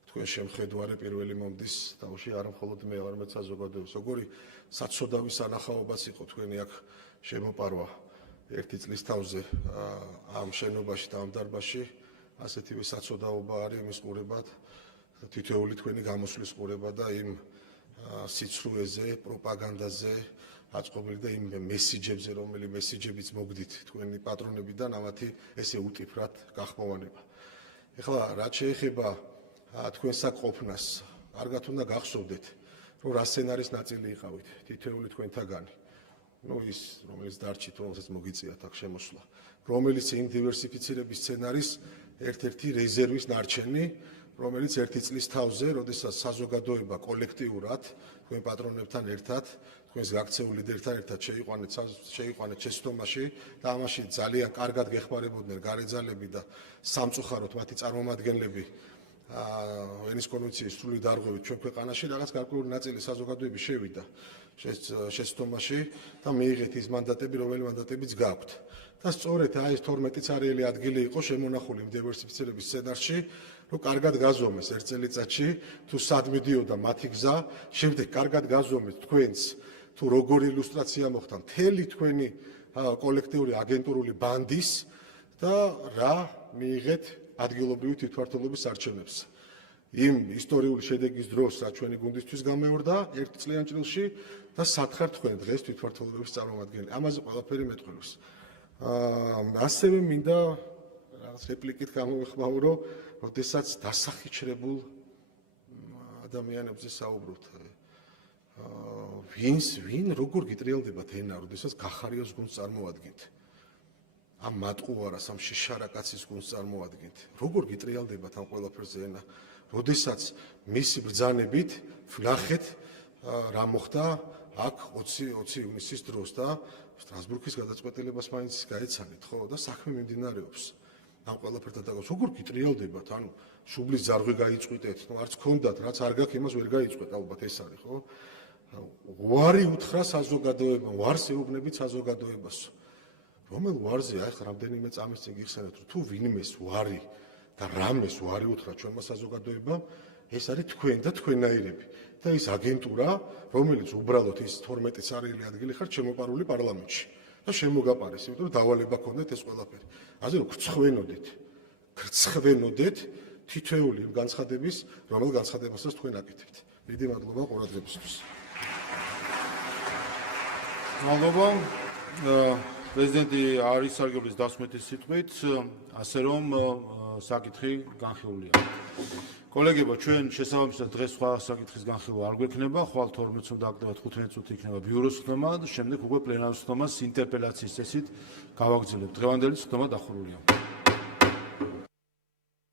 თქვენ შემხედვარე პირველი მომდის თავში, არა მხოლოდ მე, არამედ საზოგადოებას. როგორი საცოდავი სანახაობაც იყო თქვენი აქ შემოპარვა 1 წლის თავზე ამ შენობაში და ამ დარბაზში, ასეთივე საცოდაობა არის იმის ყურებად, თითოეული თქვენი გამოსვლის ყურება და იმ სიცრუეზე, პროპაგანდაზე აწყობილი და იმ მესიჯებზე, რომელი მესიჯებიც მოგდით თქვენი პატრონებიდან, ამათი ესე უტიფრად გახმოვანება. ეხლა რაც შეეხება თქვენ საკყოფნას, კარგად უნდა გახსოვდეთ, რომ რა სცენარის ნაწილი იყავით თითოეული თქვენთაგანი. ის, რომელიც დარჩით, რომელსაც მოგიწიათ აქ შემოსვლა, რომელიც იმ დივერსიფიცირების სცენარის ერთ-ერთი რეზერვის ნარჩენი, რომელიც ერთი წლის თავზე, როდესაც საზოგადოება კოლექტიურად თქვენ პატრონებთან ერთად, თქვენს გაქცეულ ლიდერთან ერთად შეიყვანეთ შეცდომაში და ამაში ძალიან კარგად გეხმარებოდნენ გარეძალები და სამწუხაროდ მათი წარმომადგენლები ვენის კონვენციის სრული დარღვევით ჩვენ ქვეყანაში რაღაც გარკვეული ნაწილი საზოგადოების შევიდა შეცდომაში და მიიღეთ ის მანდატები, რომელი მანდატებიც გაქვთ. და სწორედ ეს 12 წარიელი ადგილი იყო შემონახული იმ დივერსიფიცირების სცენარში, რომ კარგად გაზომეს ერთ წელიწადში, თუ სად მიდიოდა მათი გზა, შემდეგ კარგად გაზომეთ თქვენს, თუ როგორი ილუსტრაცია მოხდა მთელი თქვენი კოლექტიური აგენტურული ბანდის და რა მიიღეთ ადგილობრივი თვითმმართველობის არჩევნებს. იმ ისტორიული შედეგის დროს, რაც ჩვენი გუნდისთვის გამეორდა ერთ წლიან ჭრილში და სათხარ თქვენ დღეს თვითმმართველობის წარმომადგენელი. ამაზე ყველაფერი მეტყველებს. ასევე მინდა რაღაც რეპლიკით გამოვეხმაურო, როდესაც დასახიჩრებულ ადამიანებზე საუბრობთ. ვინ როგორ გიტრიალდებათ ენა, როდესაც გახარიოს გუნდს წარმოადგენთ. ამ მატყუარას, ამ შიშარაკაცის გუნდს წარმოადგენთ. როგორ გიტრიალდებათ ამ ყველაფერზე ენა, როდესაც მისი ბრძანებით ვნახეთ რა მოხდა აქ 20 ივნისის დროს და სტრასბურგის გადაწყვეტილებას მაინც გაეცანით, ხო? და საქმე მიმდინარეობს. ამ ყველაფერთან დაკავშირებით როგორ გიტრიალდებათ, ანუ შუბლის ძარღვი გაიწყვიტეთ, ნუ არც გქონდათ, რაც არ გაქვს, იმას ვერ გაიწყვეტ, ალბათ ეს არის, ხო? ვარი უთხრა საზოგადოებამ, ვარს ეუბნებით საზოგადოებას. რომელ ვარზე აი ხა რამდენიმე წამის წინ გიხსენეთ, რომ თუ ვინმეს ვარი და რამეს ვარი უთხრა ჩვენმა საზოგადოებამ, ეს არის თქვენ და თქვენაირები. და ის აგენტურა, რომელიც უბრალოდ ის 12 წარიელი ადგილი ხარ შემოპარული პარლამენტში და შემოგაპარეს, იმიტომ რომ დავალება ქონდეთ ეს ყველაფერი. ასე რომ გრცხვენოდეთ თითოეული იმ განცხადების, რომელ განცხადებასაც თქვენ აკეთებთ. დიდი მადლობა ყურადღებისთვის. მადლობა. პრეზიდენტი არ ისარგებლის დასმეთის სიტყვით, ასე რომ საკითხი განხილულია. კოლეგებო, ჩვენ შესაბამისად დღეს სხვა საკითხის განხილვა არ გვექნება, ხვალ 12-ს დააკლებათ 15 წუთი იქნება ბიუროს ხდომა და შემდეგ უკვე პლენარის ხდომას ინტერპელაციის წესით გავაგრძელებთ. დღევანდელი ხდომა დახურულია.